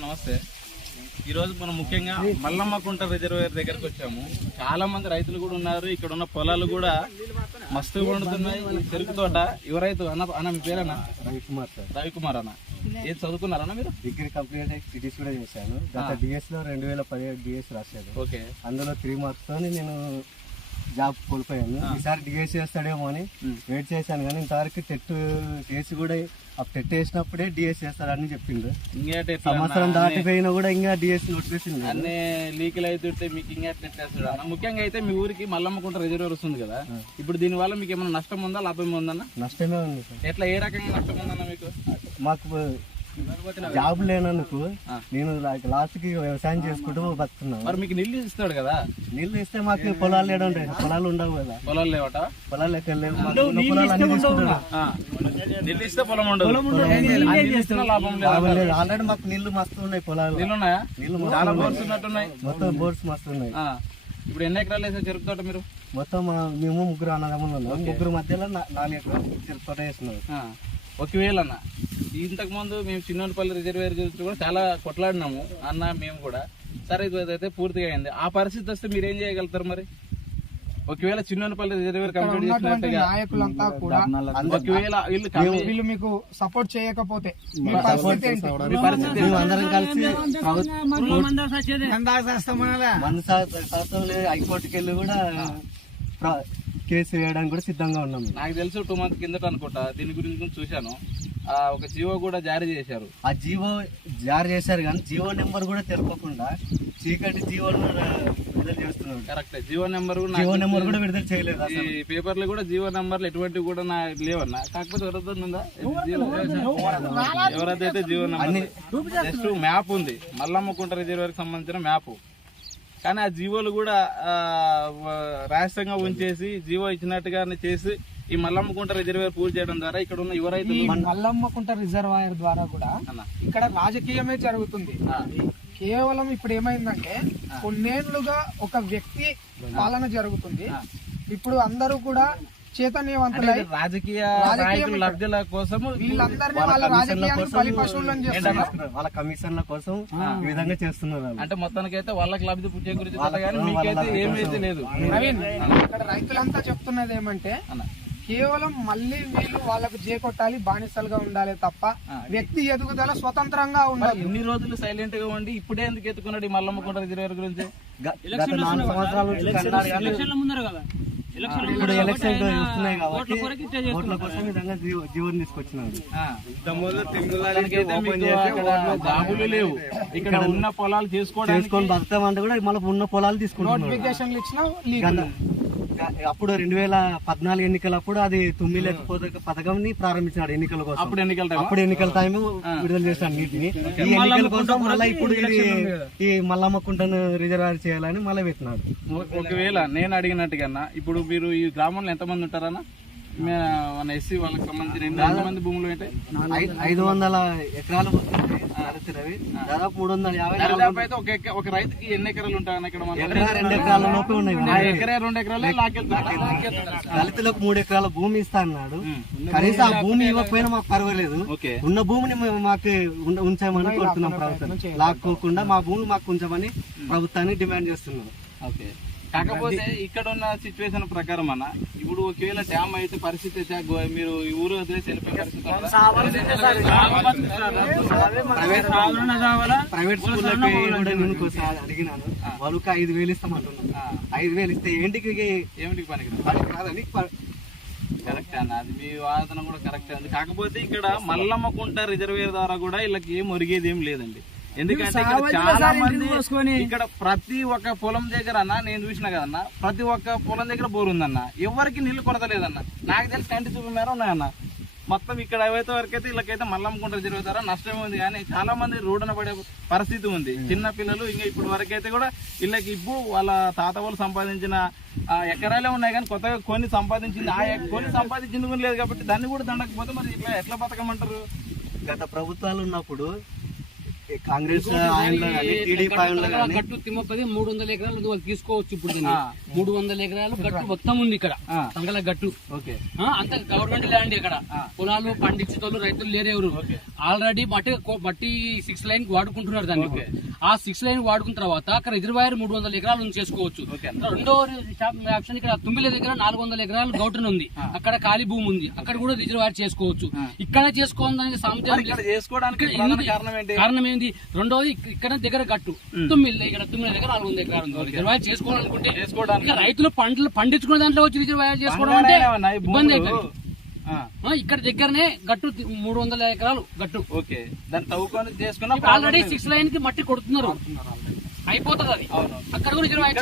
నమస్తే. ఈరోజు మనం ముఖ్యంగా మల్లమ్మకుంట రిజర్వేర్ దగ్గరకు వచ్చాము. చాలా మంది రైతులు కూడా ఉన్నారు. ఇక్కడ ఉన్న పొలాలు కూడా మస్తుగా పండుతున్నాయి. ఈ చెరుకు తోట యువ రైతు అన్న మీ పేరన్నా? రవికుమార్ సార్. రవికుమార్ అన్న, ఏది చదువుకున్నారన్నా మీరు? డిగ్రీ కంప్లీట్ అయ్యి సిటీస్ కూడా చేశాను. గత డిఎస్ లో 2017 డిఎస్ రాశాను. ఓకే. అందులో 3 మార్క్స్ తో నేను జాబ్ కోల్పోయాను. ఈసారి డిఎస్ చేస్తాడేమో అని వెయిట్ చేశాను, కానీ ఇంతవరకు టెట్ చేసి కూడా టెట్ వేసినప్పుడే డిఎస్ చేస్తాడని చెప్పిండు. సంవత్సరం దాటిపోయినా కూడా ఇంకా డిఎస్ నోటిఫికేషన్ అన్ని లీకులు అవుతుంటే మీకు ఇంకా పెట్టేస్తాడు అన్న. ముఖ్యంగా అయితే మీ ఊరికి మల్లమ్మకుంట రిజర్వేర్ వస్తుంది కదా, ఇప్పుడు దీని వల్ల మీకు ఏమైనా నష్టం ఉందా లాభం ఉందన్న? నష్టమే ఉంది సార్. ఎట్లా, ఏ రకంగా నష్టం ఉందన్న మీకు? మాకు జాబ్ లేనందుకు నేను లాస్ట్ కి వ్యవసాయం చేసుకుంటూ బతుకున్నాను. మరి మీకు నీళ్ళు ఇస్తాడు కదా? నీళ్ళు ఇస్తే మాకు పొలాలు లేడు, పొలాలు ఉండవు కదా. పొలాలు లేవట? పొలాలు ఎక్కడ లేవు. పొలాలు అన్ని తీసుకుంటాడు. నీళ్ళు ఇస్తే పొలం ఉండదు, లాభం లేదు. ఆల్రెడీ మాకు నీళ్లు మస్తు ఉన్నాయి. పొలాలు నీళ్ళు ఉన్నాయా? నీళ్లు చాలా బోర్స్ ఉన్నట్టున్నాయి. మొత్తం బోర్డ్స్ మస్తు ఉన్నాయి. ఇప్పుడు ఎన్ని ఎకరాలు వేసా చెరుకు తోట మీరు? మొత్తం మేము 3 అన్నదమ్ములు ఉన్నాం. 3 మధ్యలో 4 ఎకరాలు చెరుకు తోట వేస్తున్నాం. ఒకవేళ అన్న, ఇంతకు ముందు మేము చిన్నపల్లి రిజర్వేర్ గురించి కూడా చాలా కొట్లాడినాము అన్న, మేము కూడా. సరే ఇదైతే పూర్తిగా అయింది. ఆ పరిస్థితి వస్తే మీరు ఏం చేయగలుగుతారు మరి? ఒకవేళ చిన్నపల్లి రిజర్వేర్ కంప్లీట్ చేసినట్టుగా నాయకులంతా కూడా ఒకవేళ వీళ్ళు మీకు సపోర్ట్ చేయకపోతే మీ పరిస్థితి ఏంటి? మేము అందరం కలిసి హైకోర్టుకి వెళ్ళి కూడా కేసు వేయడానికి కూడా సిద్ధంగా ఉన్నాము. నాకు తెలుసు 2 months కిందట అనుకుంటా దీని గురించి చూశాను. ఒక జీవో కూడా జారీ చేశారు. ఆ జీవో జారీ చేశారు కానీ జీవో నెంబర్ కూడా తెలపకుండా చీకటి జీవోలు విడుదల చేస్తున్నారు. కరెక్ట్, జీవో నెంబర్ కూడా విడుదల చేయలేదు. ఈ పేపర్లు కూడా జీవో నెంబర్లు ఎటువంటివి కూడా లేవన్నా. కాకపోతే ఎవరైతే జీవో నెంబర్ జస్ట్ మ్యాప్ ఉంది, మల్లమ్మకుంట రిజర్వేర్ కి సంబంధించిన మ్యాప్. కానీ ఆ జీవోలు కూడా రాష్ట్రంగా ఉంచేసి జీవో ఇచ్చినట్టుగా చేసి ఈ మల్లమ్మకుంట రిజర్వేర్ పూర్తి చేయడం ద్వారా ఇక్కడ ఉన్న యువ రైతులు మల్లమ్మకుంట రిజర్వాయర్ ద్వారా కూడా ఇక్కడ రాజకీయమే జరుగుతుంది. కేవలం ఇప్పుడు ఏమైందంటే కొన్నేళ్లుగా ఒక వ్యక్తి పాలన జరుగుతుంది. ఇప్పుడు అందరూ కూడా చైతన్యవంతులై రాజకీయ నాయకుల లబ్ధుల కోసం వీళ్ళందరినీ వాళ్ళ రాజకీయానికి బలిపశువులను చేస్తున్నారు. వాళ్ళ కమిషన్ల కోసం ఈ విధంగా చేస్తున్నారు. అంటే మొత్తానికైతే వాళ్ళకి లబ్ధి గురించి కానీ మీకైతే ఏమైతే లేదు. నవీన్, ఇక్కడ రైతులంతా చెప్తున్నది ఏమంటే కేవలం మళ్ళీ వీళ్ళు వాళ్ళకు కొట్టాలి, బానిసలుగా ఉండాలి తప్ప వ్యక్తి ఎదుగుదల స్వతంత్రంగా ఉండాలి. ఇన్ని రోజులు సైలెంట్ గా ఉండి ఇప్పుడే ఎందుకు ఎత్తుకున్నాడు ఈ మల్లమ్మకుంట రిజర్వేర్ గురించి? గత 4 సంవత్సరాల నుంచి ఇప్పుడు ఎలక్షన్ వస్తున్నాయి కాబట్టి ఓట్ల కోసం విధంగా జీవన్ తీసుకొచ్చినాడు. జాబులు లేవు, ఇక్కడ ఉన్న పొలాలు చేసుకొని బతామంటే కూడా మళ్ళీ ఉన్న పొలాలు తీసుకుంటున్నాడు. నోటిఫికేషన్లు ఇచ్చినా అప్పుడు 2014 ఎన్నికలప్పుడు అది 9 లేకపోతే పథకం ప్రారంభించాడు ఎన్నికల కోసం. అప్పుడు ఎన్నికల టైం విడుదల చేశాడు నీటిని. ఈ ఎన్నికల కోసం మళ్ళీ ఇప్పుడు ఈ మల్లమ్మకుంటను రిజర్వాయర్ చేయాలని మళ్ళీ పెట్టినాడు. ఒకవేళ నేను అడిగినట్టుగా ఇప్పుడు మీరు ఈ గ్రామంలో ఎంతమంది ఉంటారన్నా? మన ఎస్సీ వాళ్ళకి సంబంధించిన ఎంతమంది భూములు ఏంటి? 500 ఎకరాలు దాదాపు 350. అయితే ఒక రైతుకి ఎన్ని ఎకరాలు ఉంటాయన్న? ఇక్కడ 2 ఎకరాల లోపే ఉన్నాయి. 2 ఎకరాలే దళితులకు 3 ఎకరాల భూమి ఇస్తా అన్నాడు. కనీసం ఆ భూమి ఇవ్వకపోయినా మాకు పర్వాలేదు, ఉన్న భూమిని మాకు ఉంచామని కోరుతున్నాం. ప్రభుత్వం లాక్కోకుండా మా భూమి మాకు ఉంచమని ప్రభుత్వాన్ని డిమాండ్ చేస్తున్నాం. ఓకే. కాకపోతే ఇక్కడ ఉన్న సిచ్యువేషన్ ప్రకారం అన్న, ఇప్పుడు ఒకవేళ డ్యామ్ అయితే పరిస్థితి మీరు ఈ ఊరు వదిలేసి వెళ్ళిపోయే పరిస్థితి ప్రైవేట్ స్కూళ్ళకి కూడా నేను అడిగినాను. వాళ్ళకి 5,000 ఇస్తామంటున్నాను. 5,000 ఇస్తే ఏమిటికి పనికి కాదని. కరెక్ట్ అన్న, అది మీ వాదన కూడా కరెక్ట్ ఉంది. కాకపోతే ఇక్కడ మల్లమ్మకుంట రిజర్వేర్ ద్వారా కూడా వీళ్ళకి ఏం ఒరిగేది ఏం లేదండి. ఎందుకంటే ఇక్కడ చాలా మంది ఇక్కడ ప్రతి ఒక్క పొలం దగ్గర అన్న, నేను చూసిన కదన్నా, ప్రతి ఒక్క పొలం దగ్గర బోర్ ఉందన్న. ఎవరికి నీళ్లు కొరత లేదన్న. నాకు తెలిసి 20 చూపు మేర ఉన్నాయన్న. మొత్తం ఇక్కడ ఏవైతే వరకైతే వీళ్ళకైతే మల్లమ్మకుంట రిజర్వేర్ ద్వారా నష్టమే ఉంది. కానీ చాలా మంది రోడ్డున పడే పరిస్థితి ఉంది. చిన్న పిల్లలు ఇంకా ఇప్పుడు వరకైతే కూడా వీళ్ళకి వాళ్ళ తాత వాళ్ళు సంపాదించిన ఎకరాలే ఉన్నాయి, కానీ కొత్తగా కొన్ని సంపాదించింది కొన్ని సంపాదించింది కూడా లేదు. కాబట్టి దాన్ని కూడా దండకపోతే మరి ఇట్లా ఎట్లా బతకమంటారు? గత ప్రభుత్వాలు ఉన్నప్పుడు కాంగ్రెస్ ఆయనలో కానీ టీడీపీ ఆయనలో కానీ గట్టు తిమ్మపది 300 ఎకరాలు వాళ్ళు తీసుకోవచ్చు. ఇప్పుడు 300 ఎకరాలు గట్టు మొత్తం ఉంది ఇక్కడ తంగల గట్టు. అంత గవర్నమెంట్ ల్యాండ్ ఇక్కడ పొలాలు పండించేటోళ్ళు రైతులు లేరెవరు. ఆల్రెడీ బట్టి 6 లైన్ వాడుకుంటున్నారు దాన్ని. ఆ 6 లైన్ వాడుకున్న తర్వాత అక్కడ రిజర్వాయర్ 300 ఎకరాలు చేసుకోవచ్చు. రెండో ఆప్షన్ ఇక్కడ 9 దగ్గర 400 ఎకరాలు గౌటన్ ఉంది, అక్కడ ఖాళీ భూమి ఉంది, అక్కడ కూడా రిజర్వాయర్ చేసుకోవచ్చు. ఇక్కడ చేసుకోవడానికి కారణం ఏంటి? రెండోది ఇక్కడ దగ్గర గట్టు 9 ఇక్కడ 9 దగ్గర 400 ఎకరాలు ఉంది. రిజర్వాయర్ చేసుకోవాలనుకుంటే రైతులు పంటలు పండించుకునే దాంట్లో వచ్చి రిజర్వాయర్ చేసుకోవడం అంటే ఇబ్బంది అవుతుంది. ఇక్కడ దగ్గరనే గట్టు 300 ఎకరాలు గట్టు ఆల్రెడీ 6 లైన్ కి మట్టి కొడుతున్నారు, అయిపోతుంది అది. అక్కడ కూడా రిజర్వాయర్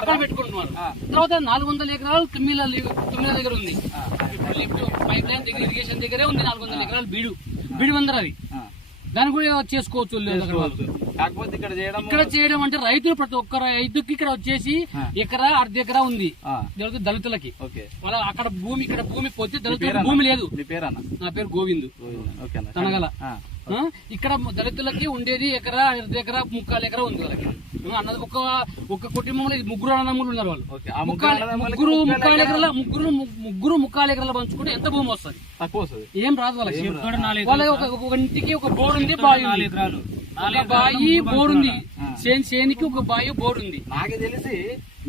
అక్కడ పెట్టుకుంటున్నారు. తర్వాత 400 ఎకరాలు 9 దగ్గర ఉంది, పైప్ లైన్ దగ్గర ఇరిగేషన్ దగ్గరే ఉంది. 400 ఎకరాలు బీడు వందరు అది, దాన్ని కూడా చేసుకోవచ్చు. కాకపోతే ఇక్కడ చేయడం అంటే రైతులు ప్రతి ఒక్క రైతుకి ఇక్కడ వచ్చేసి ఎకరా అర్ధ ఎకరా ఉంది దళితులకి. వాళ్ళ అక్కడ భూమి ఇక్కడ భూమి పోతే దళితులకు భూమి లేదు. నా పేరు గోవిందు తనగల. ఇక్కడ దళితులకి ఉండేది ఎకరా అర్ధ ఎకరా 3/4 ఎకరా ఉంది వాళ్ళకి. అన్నది ఒక కుటుంబంలో 3 అన్నదమ్ములు ఉన్నారు వాళ్ళు. 3/4 ఎకరాలు పంచుకుంటే ఎంత భూమి వస్తుంది? ఏం రాదు వాళ్ళకి. ఒక ఇంటికి ఒక బోర్ ఉంది, బాయి బోర్ ఉంది, చేనికి ఒక బాయి బోర్ ఉంది. నాకు తెలిసి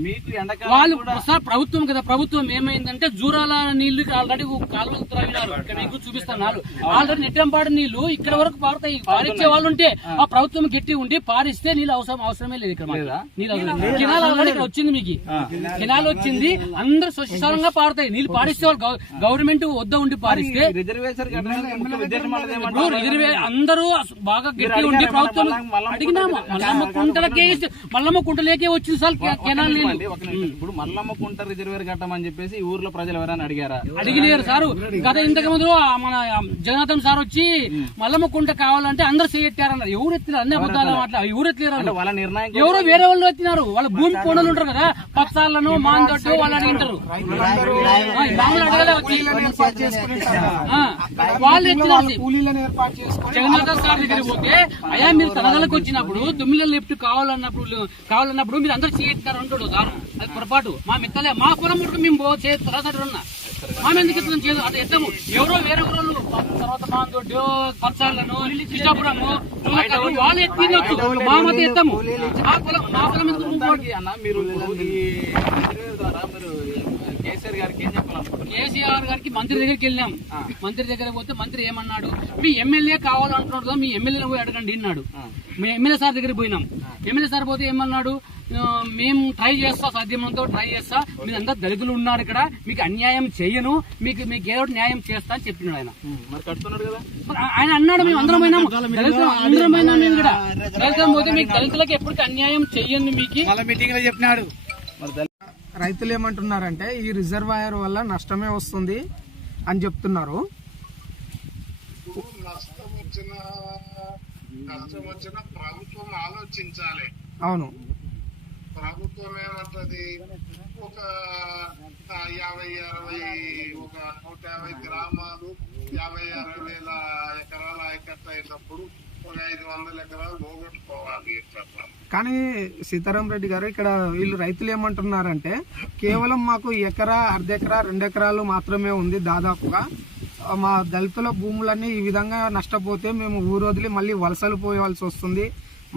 మీకు వాళ్ళు సార్ ప్రభుత్వం కదా, ప్రభుత్వం ఏమైందంటే జూరాల నీళ్లు ఆల్రెడీ కాలువలు త్రవ్వినారు. ఇక్కడ మీకు చూపిస్తాను. ఆల్రెడీ నెట్టంపాడు నీళ్లు ఇక్కడ వరకు పారుతాయి. పారించే వాళ్ళు ఉంటే ఆ ప్రభుత్వం గట్టి ఉండి పారిస్తే నీళ్ళు అవసరమే లేదు. ఇక్కడ కెనాల్ ఆల్రెడీ ఇక్కడ వచ్చింది, మీకు కెనాల్ వచ్చింది, అందరూ స్వచ్ఛంగా పారుతాయి. నీళ్లు పారిస్తే వాళ్ళు గవర్నమెంట్ వద్ద ఉండి పారిస్తే అందరూ బాగా గట్టి ఉండి ప్రభుత్వం అడిగినాము. మల్లమ్మ కుంటలేకే వచ్చింది సార్ కెనాల్. ఇప్పుడు మల్లమ్మ కుంట రిజర్వేర్ కట్టమని చెప్పేసి ఊర్లో ప్రజలు ఎవరైనా అడిగినారు సారు. గత ఇంతకు ముందు మన జగన్నాథం సార్ వచ్చి మల్లమ్మ కుంట కావాలంటే అందరు చేయెత్తారన్నారు. ఎవరు ఎత్తినారు? అన్ని అబద్ధాలు మాట్లాడారు. ఎవరు ఎత్తినారు? వాళ్ళ నిర్ణయం ఎవరో వేరే వాళ్ళు ఎత్తినారు. వాళ్ళ భూమి కోణలు ఉంటారు కదా, పచ్చాలను మాందొట్టు వాళ్ళు అడిగింటారు. వాళ్ళు ఎత్తినారు. జగన్నాథం సార్ దగ్గర పోతే అయ్యా మీరు తనగలకు వచ్చినప్పుడు 9 లిఫ్ట్ కావాలన్నప్పుడు మీరు అందరూ చేయెత్తారు అంటాడు సార్. అది పొరపాటు. మా మిత్తలే మా పొలం ముట్టుకు మేము ఉన్నా మా ఎందుకు ఇస్తున్నాం చేయదు అంటే ఎత్తము. ఎవరో వేరే ఊళ్ళు తర్వాత మాందొడ్డు పచ్చాలను కృష్ణాపురము వాళ్ళు ఎత్తినొచ్చు, మా మధ్య ఎత్తాము. మా పొలం ఎందుకు మీరు కేసీఆర్ గారికి మంత్రి దగ్గరికి వెళ్ళాం. మంత్రి దగ్గర పోతే మంత్రి ఏమన్నాడు, మీ ఎమ్మెల్యే కావాలంటున్నాడు కదా, మీ ఎమ్మెల్యేని పోయి అడగండి అన్నాడు. మేము ఎమ్మెల్యే సార్ దగ్గర పోయినాం. ఎమ్మెల్యే సార్ పోతే ఏమన్నాడు, మేము ట్రై చేస్తా, సాధ్యమంతో ట్రై చేస్తా, మీరు అందరు దళితులు ఉన్నారు ఇక్కడ, మీకు అన్యాయం చేయను, మీకు ఏదో న్యాయం చేస్తా అని చెప్పినాడు ఆయన. ఆయన అన్నాడు మేము అందరం పోయినాము, దళితులు అందరం పోయినాం. మేము ఇక్కడ దళితులు పోతే మీకు దళితులకు ఎప్పటికీ అన్యాయం చెయ్యను మీకు మీటింగ్ లో చెప్పినాడు. రైతులు ఏమంటున్నారంటే ఈ రిజర్వాయర్ వల్ల నష్టమే వస్తుంది అని చెప్తున్నారు. నష్టం వచ్చిన ప్రభుత్వం ఆలోచించాలి. అవును, ప్రభుత్వం ఏమంటది, ఒక 50-60 ఒక 150 గ్రామాలు 50-60 వేల ఎకరాల ఆయకట్ట అయినప్పుడు ఒక 500 ఎకరాలు పోగొట్టుకోవాలి. కానీ సీతారాం రెడ్డి గారు ఇక్కడ వీళ్ళు రైతులు ఏమంటున్నారంటే కేవలం మాకు ఎకరా అర్ధ ఎకరా 2 ఎకరాలు మాత్రమే ఉంది, దాదాపుగా మా దళితుల భూములన్నీ ఈ విధంగా నష్టపోతే మేము ఊరు వదిలి మళ్ళీ వలసలు పోవాల్సి వస్తుంది.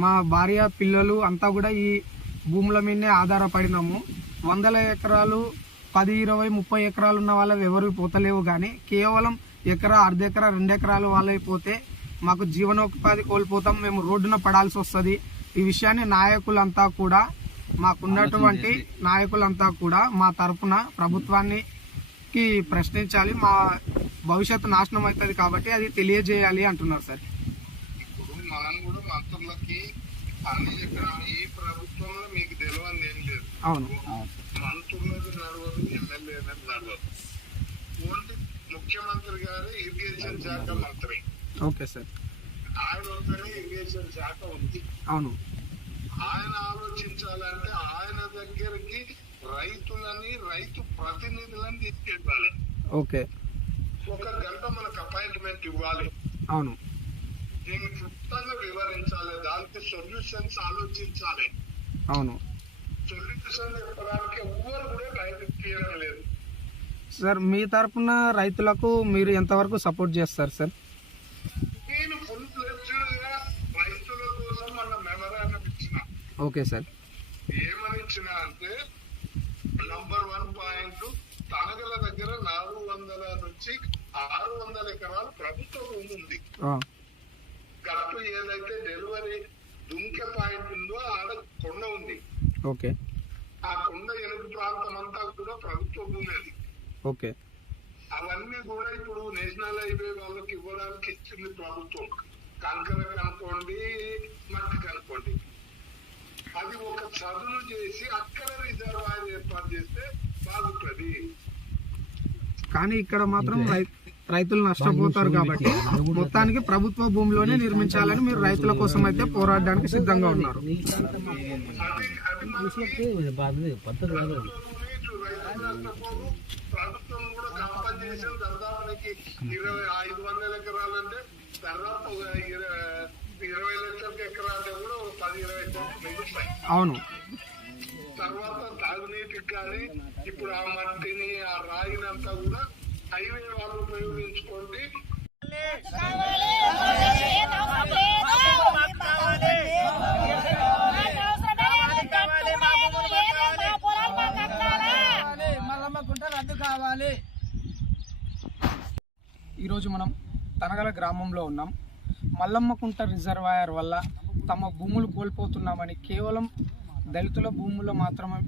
మా భార్య పిల్లలు అంతా కూడా ఈ భూముల మీదనే ఆధారపడినాము. 100 ఎకరాలు 10, 20, 30 ఎకరాలు ఉన్న వాళ్ళవి ఎవరు పోతలేవు, కానీ కేవలం ఎకరా అర్ధ ఎకరా 2 ఎకరాలు వాళ్ళైపోతే మాకు జీవనోపాధి కోల్పోతాం, మేము రోడ్డున పడాల్సి వస్తుంది. ఈ విషయాన్ని నాయకులంతా కూడా మాకున్నటువంటి నాయకులంతా కూడా మా తరఫున ప్రభుత్వానికి ప్రశ్నించాలి. మా భవిష్యత్తు నాశనం అవుతుంది కాబట్టి అది తెలియజేయాలి అంటున్నారు సార్. ఇప్పుడు మనం కూడా మంత్రులకి అన్ని చెప్పినాము, ఈ ప్రభుత్వంలో మీకు తెలియని ఏం లేదు. అవును, మంత్రులది నడవదు, ఎమ్మెల్యే నడవదు. ఓన్లీ ముఖ్యమంత్రి గారు ఇరిగేషన్ శాఖ మంత్రి. Okay sir. ఆయన వద్దనే ఇరిగేషన్ శాఖ ఉంది. అవును, ఆయన ఆలోచించాలంటే ఆయన దగ్గరికి రైతులని రైతు ప్రతినిధులని తీసుకెళ్ళాలి. ఓకే, 1 గంట మనకు అపాయింట్మెంట్ ఇవ్వాలి. అవును. దీన్ని క్లుప్తంగా వివరించాలి, దానికి సొల్యూషన్స్ ఆలోచించాలి. అవును సొల్యూషన్ చెప్పడానికి ఎవ్వరు కూడా బయటకు తీయడం లేదు. సార్, మీ తరపున రైతులకు మీరు ఎంతవరకు సపోర్ట్ చేస్తారు సార్? నేను ఫుల్ ఫ్లెడ్జ్డ్ గా రైతుల కోసం మన మెమరాండం ఇచ్చిన. Okay sir. ఏమని ఇచ్చిన అంటే నంబర్ 1 పాయింట్, తనగల దగ్గర 400 నుంచి 600 ఎకరాలు ప్రభుత్వ భూమి ఉంది. గట్టు ఏదైతే డెలివరీ దుంకె పాయింట్ ఉందో ఆడ కొండ ఉంది. ఓకే. ఆ కొండ ఎనుగు ప్రాంతం అంతా కూడా ప్రభుత్వ భూమి అది. ఓకే. అవన్నీ కూడా ఇప్పుడు నేషనల్ హైవే వాళ్ళకి ఇవ్వడానికి ఇచ్చింది ప్రభుత్వం. కంకర కనుకోండి, మట్టి కనుకోండి, అది ఒక చదును చేసి అక్కడ రిజర్వాయర్ ఏర్పాటు చేస్తే బాగుంటుంది. కానీ ఇక్కడ మాత్రం రైతులు నష్టపోతారు కాబట్టి మొత్తానికి ప్రభుత్వ భూమిలోనే నిర్మించాలని మీరు రైతుల కోసం అయితే పోరాడడానికి సిద్ధంగా ఉన్నారు. ప్రభుత్వం కూడా కంపల్సేషన్ దాదాపుకి 500 ఎకరాలంటే దాదాపు 20 లక్షల ఎకరాలంటే కూడా 10-20 కోట్లు మిగులుతాయి. అవును. తర్వాత తాగునీటికి కానీ ఇప్పుడు ఆ మట్టిని ఆ రాయినంతా కూడా హైవే వాళ్ళు ఉపయోగించుకోండి. ఈరోజు మనం తనగల గ్రామంలో ఉన్నాం. మల్లమ్మకుంట రిజర్వాయర్ వల్ల తమ భూములు కోల్పోతున్నామని, కేవలం దళితుల భూముల్లో మాత్రమే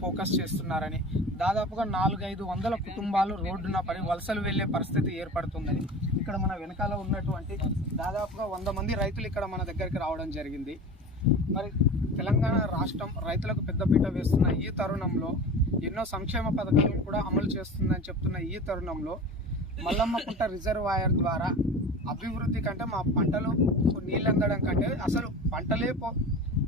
ఫోకస్ చేస్తున్నారని, దాదాపుగా 400-500 కుటుంబాలు రోడ్డున పడి వలసలు వెళ్లే పరిస్థితి ఏర్పడుతుందని, ఇక్కడ మన వెనకాల ఉన్నటువంటి దాదాపుగా 100 మంది రైతులు ఇక్కడ మన దగ్గరికి రావడం జరిగింది. మరి తెలంగాణ రాష్ట్రం రైతులకు పెద్దపీట వేస్తున్న ఈ తరుణంలో, ఎన్నో సంక్షేమ పథకాలను కూడా అమలు చేస్తుందని చెప్తున్న ఈ తరుణంలో, మల్లమ్మకుంట రిజర్వాయర్ ద్వారా అభివృద్ధి కంటే మా పంటలు నీళ్ళు అందడం కంటే అసలు పంటలే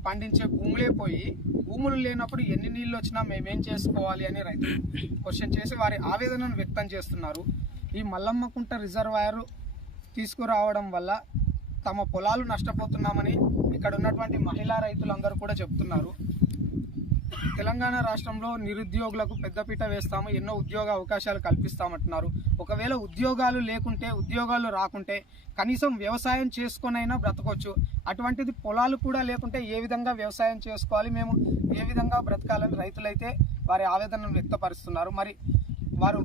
పండించే భూములే పోయి, భూములు లేనప్పుడు ఎన్ని నీళ్ళు వచ్చినా మేమేం చేసుకోవాలి అని రైతులు క్వశ్చన్ చేసి వారి ఆవేదనను వ్యక్తం చేస్తున్నారు. ఈ మల్లమ్మకుంట రిజర్వాయర్ తీసుకురావడం వల్ల తమ పొలాలు నష్టపోతున్నామని ఇక్కడ ఉన్నటువంటి మహిళా రైతులందరూ కూడా చెప్తున్నారు. తెలంగాణ రాష్ట్రంలో నిరుద్యోగులకు పెద్దపీట వేస్తాము, ఎన్నో ఉద్యోగ అవకాశాలు కల్పిస్తామంటున్నారు. ఒకవేళ ఉద్యోగాలు లేకుంటే, ఉద్యోగాలు రాకుంటే కనీసం వ్యవసాయం చేసుకొనైనా బ్రతకొచ్చు. అటువంటిది పొలాలు కూడా లేకుంటే ఏ విధంగా వ్యవసాయం చేసుకోవాలి, మేము ఏ విధంగా బ్రతకాలని రైతులైతే వారి ఆవేదనను వ్యక్తపరుస్తున్నారు. మరి వారు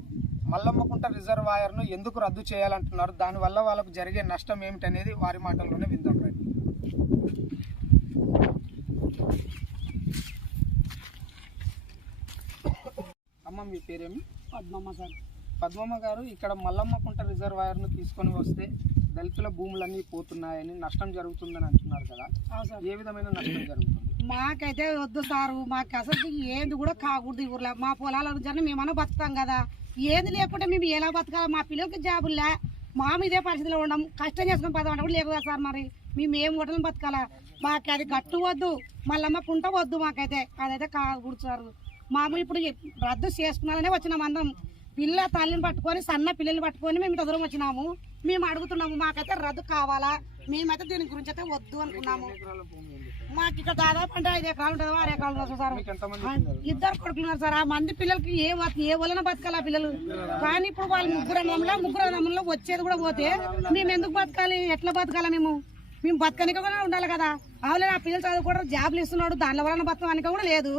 మల్లమ్మకుంట రిజర్వాయర్ను ఎందుకు రద్దు చేయాలంటున్నారు, దానివల్ల వాళ్ళకు జరిగే నష్టం ఏమిటనేది వారి మాటల్లోనే విందాం. అమ్మ, మీ పేరేమి? పద్మమ్మ సార్. పద్మమ్మ గారు, ఇక్కడ మల్లమ్మకుంట రిజర్వాయర్ను తీసుకొని వస్తే దళితుల భూములన్నీ పోతున్నాయని, నష్టం జరుగుతుందని అంటున్నారు కదా, ఏ విధమైన నష్టం జరుగుతుంది? మాకైతే వద్దు సారు, మాకు అసలు ఏంది కూడా కాకూడదు. ఊర్లో మా పొలాల జన మేమన్నా బతుకుతాం కదా, ఏది లేకుంటే మేము ఎలా బతకాలి? మా పిల్లలకి జాబుల్లా, మేము ఇదే పరిస్థితిలో ఉండము, కష్టం చేసుకుని పదమంటే కూడా లేవు కదా సార్. మరి మేము ఏం హోటల్ బతకాలా? మాకు అది గట్టు వద్దు, మల్లమ్మకుంట వద్దు, మాకైతే అదైతే కాకూడదు సార్. మాము ఇప్పుడు రద్దు చేసుకున్నారనే వచ్చినాము అందరం, పిల్ల తల్లిని పట్టుకొని, సన్న పిల్లల్ని పట్టుకొని మేము ఇంత దూరం వచ్చినాము. మేము అడుగుతున్నాము, మాకైతే రద్దు కావాలా, మేమైతే దీని గురించి అయితే వద్దు అనుకున్నాము. మాకు ఇక్కడ దాదాపు అంటే 5 ఎకరాలు ఉంటుంది, 6 ఎకరాలు ఉంటుంది సార్. 2 కొడుకులు ఉన్నారు సార్. ఆ మంది పిల్లలకి ఏ వలన బతకాలా పిల్లలు? కానీ ఇప్పుడు వాళ్ళు ముగ్గురు అన్నంలో వచ్చేది కూడా పోతే మేము ఎందుకు బతకాలి? ఎట్లా బతకాలా? మేము బతకనిక కూడా ఉండాలి కదా. అవులే, ఆ పిల్లలు చదువుకోవడం, జాబ్లు ఇస్తున్నాడు, దానిలో వలన బతకనిక కూడా లేదు.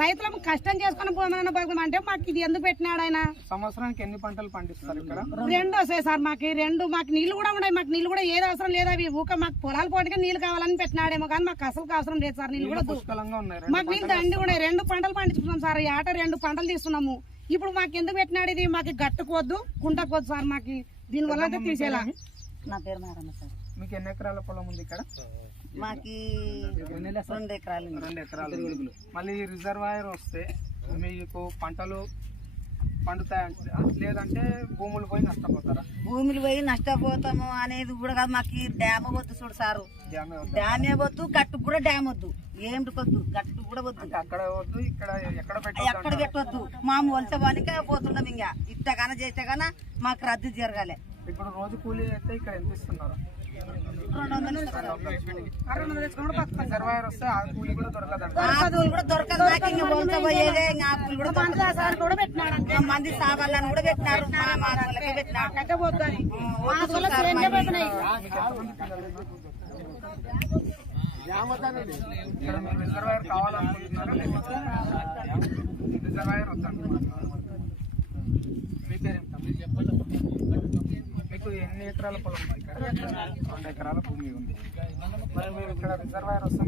రైతులకు కష్టం చేసుకుని పోమని బతుకం అంటే మాకు ఇది ఎందుకు పెట్టినాడు ఆయన? సంవత్సరానికి ఎన్ని పంటలు పండిస్తారు ఇక్కడ? 2 వస్తాయి సార్. మాకు నీళ్లు కూడా ఉన్నాయి, మాకు నీళ్లు కూడా ఏది అవసరం లేదు. అవి ఊక మాకు పొలాలు పోటీగా నీళ్లు కావాలని పెట్టినాడేమో, కానీ మాకు అసలు అవసరం లేదు సార్. నీళ్ళు కూడా మాకు నీళ్ళు దండి ఉన్నాయి. 2 పంటలు పండించుకున్నాం సార్. ఈ ఆట 2 పంటలు తీస్తున్నాము. ఇప్పుడు మాకు ఎందుకు పెట్టినాడు ఇది? మాకు గట్టుకోవద్దు, కుంటకోవద్దు సార్. మాకు దీనివల్ల అయితే తీసేలా. నా పేరు మారమ్మ సార్. మీకు ఎన్ని ఎకరాల పొలం ఉంది ఇక్కడ? మాకి 2 ఎకరాలు. 2 ఎకరాలు. మళ్ళీ రిజర్వాయర్ వస్తే మీకు పంటలు పండుతాయంటే, లేదంటే భూములు పోయి నష్టపోతారా? భూములు పోయి నష్టపోతాము అనేది కూడా కాదు. మాకు డ్యామ్ వద్దు చూడు సారు, డ్యామే వద్దు, గట్టు కూడా డ్యామ్ వద్దు, ఏమిటి వద్దు, గట్టు కూడా వద్దు. అక్కడ వద్దు, ఇక్కడ ఎక్కడ పెట్టవద్దు. మా వలస వాళ్ళకే పోతున్నాం. ఇంకా ఇట్టగానే చేస్తే గానా మాకు రద్దు జరగాలి. ఇప్పుడు రోజు కూలీ అయితే ఇక్కడ ఎంత ఇస్తున్నారు? 200 తెచ్చుకుని బతుకుతాం. రిజర్వాయర్ వస్తే ఆ కూలి కూడా దొరకదంట. ఆకులు కూడా దొరకదు మాకు, ఇంకా బొంత పోయేదే, ఇంకా ఆకులు కూడా కూడా పెట్టినాడు, మంది సాబాలను కూడా పెట్టినారు, మా మాటలకే పెట్టినారు. కట్టే పోతుంది మాసంలో సిలిండర్ పోతున్నాయి. ఇక్కడ మీరు రిజర్వాయర్ కావాలనుకుంటున్నారా లేకపోతే రిజర్వాయర్ వద్దండి? మీ పేరేంట? మీకు ఎన్ని ఎకరాల పొలం ఉంది? ఇక్కడ 2 ఎకరాల భూమి ఉంది. మరి మీరు ఇక్కడ రిజర్వాయర్ వస్తే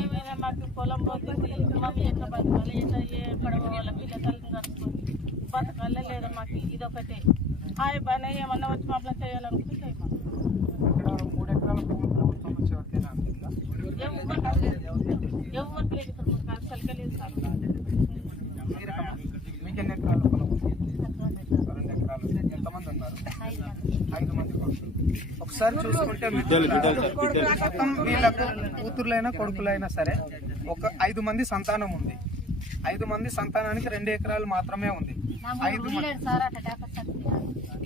ఏమైనా మాకు పొలం పోతుంది, మమ్మీ ఎట్లా బతకాలి, ఎట్లా ఎక్కడ పోవాలి, పిల్లకాయలను కలుసుకొని బతకాలే లేదా మాకు ఇదొకటే. ఆ పని ఏమన్నా వచ్చి మమ్మల్ని చేయాలనుకుంటే చేయమని. ఇక్కడ 3 ఎకరాల భూమి ప్రభుత్వం వచ్చే వరకేనా? ఎవరికి లేదు ఇక్కడ మాకు అసలుకే లేదు సార్. మీకు ఎన్ని ఎకరాల పొలం? 2 ఎకరాలు. ఎంతమంది ఉన్నారు? 5 మంది కొడుకులు. ఒకసారి చూసుకుంటే మొత్తం వీళ్ళకు కూతుర్లైనా కొడుకులైనా సరే 5 మంది సంతానం ఉంది. 5 మంది సంతానానికి 2 ఎకరాలు మాత్రమే ఉంది. 5 మంది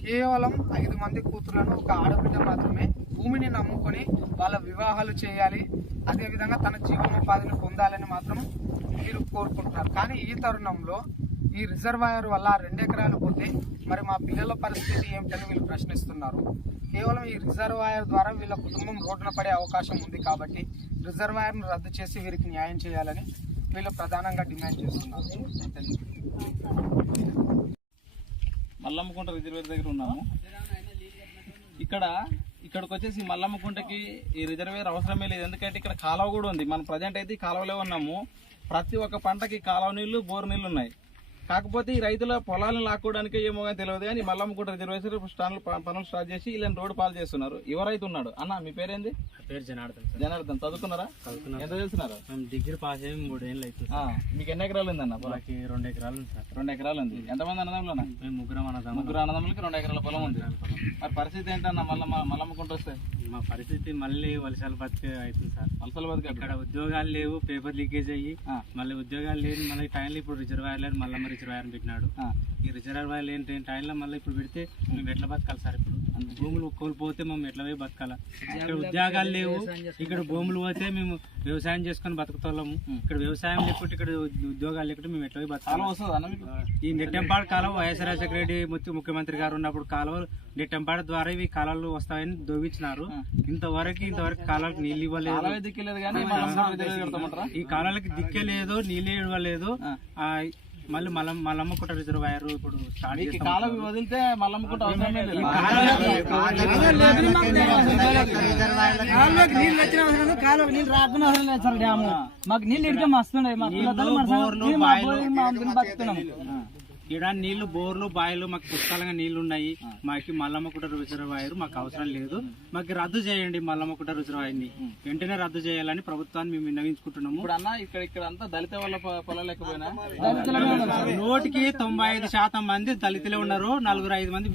కేవలం 5 మంది కూతుర్లను ఒక ఆడబిడ్డ మాత్రమే భూమిని నమ్ముకొని వాళ్ళ వివాహాలు చేయాలి, అదేవిధంగా తన జీవనోపాధిని పొందాలని మాత్రం మీరు కోరుకుంటున్నారు. కానీ ఈ తరుణంలో ఈ రిజర్వాయర్ వల్ల 2 ఎకరాలు పోతే మరి మా పిల్లల పరిస్థితి ఏమిటని వీళ్ళు ప్రశ్నిస్తున్నారు. కేవలం ఈ రిజర్వాయర్ ద్వారా వీళ్ళ కుటుంబం రోడ్డున పడే అవకాశం ఉంది కాబట్టి రిజర్వాయర్ను రద్దు చేసి వీరికి న్యాయం చేయాలని వీళ్ళు ప్రధానంగా డిమాండ్ చేస్తున్నారు. మల్లమ్మకుంట రిజర్వేర్ దగ్గర ఉన్నాము. ఇక్కడికి వచ్చేసి మల్లమ్మకుంటకి ఈ రిజర్వేర్ అవసరమే లేదు, ఎందుకంటే ఇక్కడ కాలువ కూడా ఉంది. మనం ప్రజెంట్ అయితే ఈ కాలువలో ఉన్నాము. ప్రతి ఒక్క పంటకి కాలువ నీళ్లు, బోరు నీళ్లు ఉన్నాయి. కాకపోతే ఈ రైతుల పొలాలను లాక్కోవడానికి ఏమో కానీ తెలియదు కానీ మల్లమ్మకుంట రిజర్వేషన్ పనులు స్టార్ట్ చేసి ఇలా రోడ్డు పాలు చేస్తున్నారు. ఎవరైతే ఉన్నాడు అన్న, మీ పేరేంది? పేరు జనార్దన్. జనార్దన్. చదువుకున్నారా? ఎంత చేస్తున్నారు? మేము డిగ్రీ పాస్ అయ్యి 3 ఏళ్ళు అవుతుంది. మీకు ఎన్ని ఎకరాలు ఉందన్న? నాకు 2 ఎకరాలు ఉంది సార్. 2 ఎకరాలు ఉంది. ఎంతమంది అన్నదమ్ములు? మేము 3 అన్నదమ్ములు. 3 అన్నదమ్ములకి 2 ఎకరాల పొలం ఉంది. మరి పరిస్థితి ఏంటన్నా మల్లమ్మకుంట వస్తే? మా పరిస్థితి మళ్ళీ వలసలు బతికే అవుతుంది సార్. వలసలు బతికే ఇక్కడ ఉద్యోగాలు లేవు, పేపర్ లీకేజ్ అయ్యి మళ్ళీ ఉద్యోగాలు లేని మళ్ళీ టైంలో ఇప్పుడు రిజర్వాయర్ లేదు, మల్లమ్మ రిజర్వాయర్ పెట్టినాడు. ఈ రిజర్వాయర్ లేని టైంలో మళ్ళీ ఇప్పుడు పెడితే మేము ఎట్లా బతకాలి సార్? ఇప్పుడు భూములు కోల్పోతే మేము ఎట్లా పోయి బతకాలా? ఇక్కడ ఉద్యోగాలు లేవు, ఇక్కడ భూములు పోతే మేము వ్యవసాయం చేసుకొని బతుకుతాము. ఇక్కడ వ్యవసాయం లేకుంటే ఇక్కడ ఉద్యోగాలు లేకుంటే మేము ఎట్లా పోయి బతకాలి? ఈ నెట్టెంపాడు కాలువ వైఎస్ రాజశేఖర రెడ్డి ముఖ్యమంత్రి గారు ఉన్నప్పుడు కాలువలు నెట్టెంపాడు ద్వారా ఇవి కాలువలు వస్తాయని దోవించినారు. ఇంతవరకు కాలువలకు నీళ్ళు ఇవ్వలేదు. ఈ కాలువలకి దిక్కే లేదు, నీళ్ళు ఇవ్వలేదు. మళ్ళీ మల్లమ్మకుంట రిజర్వాయర్ ఇప్పుడు స్టార్ట్ చేస్తాం. కాలువ వదిలితే మల్లమ్మకుంట అవసరమే లేదు. కాలువకి నీళ్ళు రాకుండా అవసరం లేదు సార్. డ్యాము మాకు నీళ్ళు ఇడితే మస్తున్నాయి. ఇక్కడ నీళ్లు, బోర్లు, బాయిలు మాకు పుష్కలంగా నీళ్లు ఉన్నాయి. మాకు మల్లమ్మకుంట రిజర్వాయర్ మాకు అవసరం లేదు. మాకు రద్దు చేయండి మల్లమ్మకుంట రిజర్వాయర్ ని వెంటనే రద్దు చేయాలని ప్రభుత్వాన్ని మేము విన్నవించుకుంటున్నాము. ఇప్పుడు అన్న ఇక్కడ అంతా దళిత వాళ్ళ పొలాలు లేకపోయినా 95% మంది దళితులే ఉన్నారు. 4-5 మంది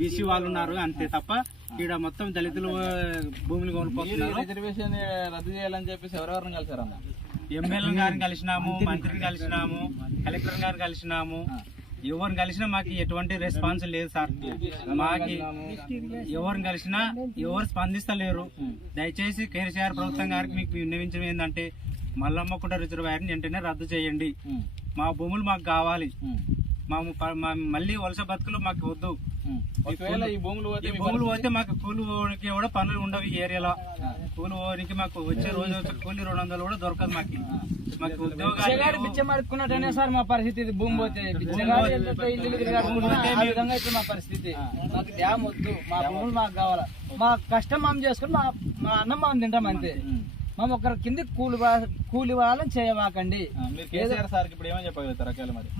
బీసీ వాళ్ళు ఉన్నారు, అంతే తప్ప ఇక్కడ మొత్తం దళితులు భూములు కోల్పోతున్నారు. రిజర్వేషన్ రద్దు చేయాలని చెప్పేసి ఎవరెవరిని కలిసారన్న? ఎమ్మెల్యే గారిని కలిసినాము, మంత్రిని కలిసినాము, కలెక్టర్ గారిని కలిసినాము. ఎవరిని కలిసినా మాకు ఎటువంటి రెస్పాన్స్ లేదు సార్. మాకు ఎవరిని కలిసినా ఎవరు స్పందిస్తలేరు. దయచేసి కేసీఆర్ ప్రభుత్వం గారికి మీకు విన్నవించడం ఏంటంటే మల్లమ్మకుంట రిజర్వాయర్ని వెంటనే రద్దు చేయండి. మా భూములు మాకు కావాలి. మళ్ళీ వలస బతుకులు మాకు వద్దు. ఈ భూములు పోతే మాకు కూలి పోవడానికి కూడా పనులు ఉండవు. ఈ ఏరియాలో కూలి పోవడానికి మాకు వచ్చే రోజు కూలి 200 కూడా దొరకదు. మాకు ఉద్యోగాలు సార్. మా పరిస్థితి భూమి పోతే మా పరిస్థితి. మాకు డ్యామ్ వద్దు, మా భూములు మాకు కావాలా. మా కష్టం మనం చేసుకుని మా అన్నం మనం తింటాం అంతే. మేము ఒకరి కింద కూలి వాళ్ళని చేయమాకండి.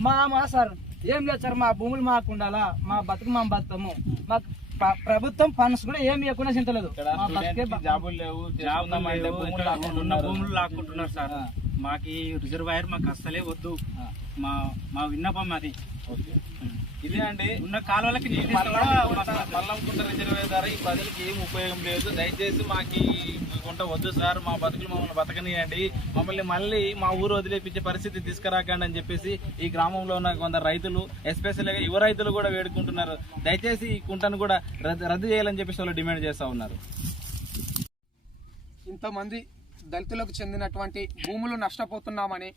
మా సార్ ఏం లేదు సార్. మా భూములు మాకు ఉండాలా, మా బతుకు మేము బతుకము. మాకు ప్రభుత్వం ఫండ్స్ కూడా ఏమి ఎక్కువ చింతలేదు. ఉన్న భూములు లాక్కుంటున్నారు సార్. మాకు ఈ రిజర్వాయర్ మాకు అస్సలే వద్దు. మా విన్నపం అది. ఇదే అండి, ఉన్న కాలువలకి మల్లమ్మకుంట రిజర్వేర్ ద్వారా ఈ ప్రజలకు ఏం ఉపయోగం లేదు. దయచేసి మాకు కుంట వద్దు సార్, మా బతుకులు మమ్మల్ని బతకనియండి, మమ్మల్ని మళ్ళీ మా ఊరు వదిలేపించే పరిస్థితి తీసుకురాకండి అని చెప్పేసి ఈ గ్రామంలో ఉన్న కొందరు రైతులు, ఎస్పెషల్గా యువ రైతులు కూడా వేడుకుంటున్నారు. దయచేసి ఈ కుంటను కూడా రద్దు చేయాలని చెప్పేసి వాళ్ళు డిమాండ్ చేస్తూ ఉన్నారు. ఇంతమంది దళితులకు చెందినటువంటి భూములు నష్టపోతున్నామని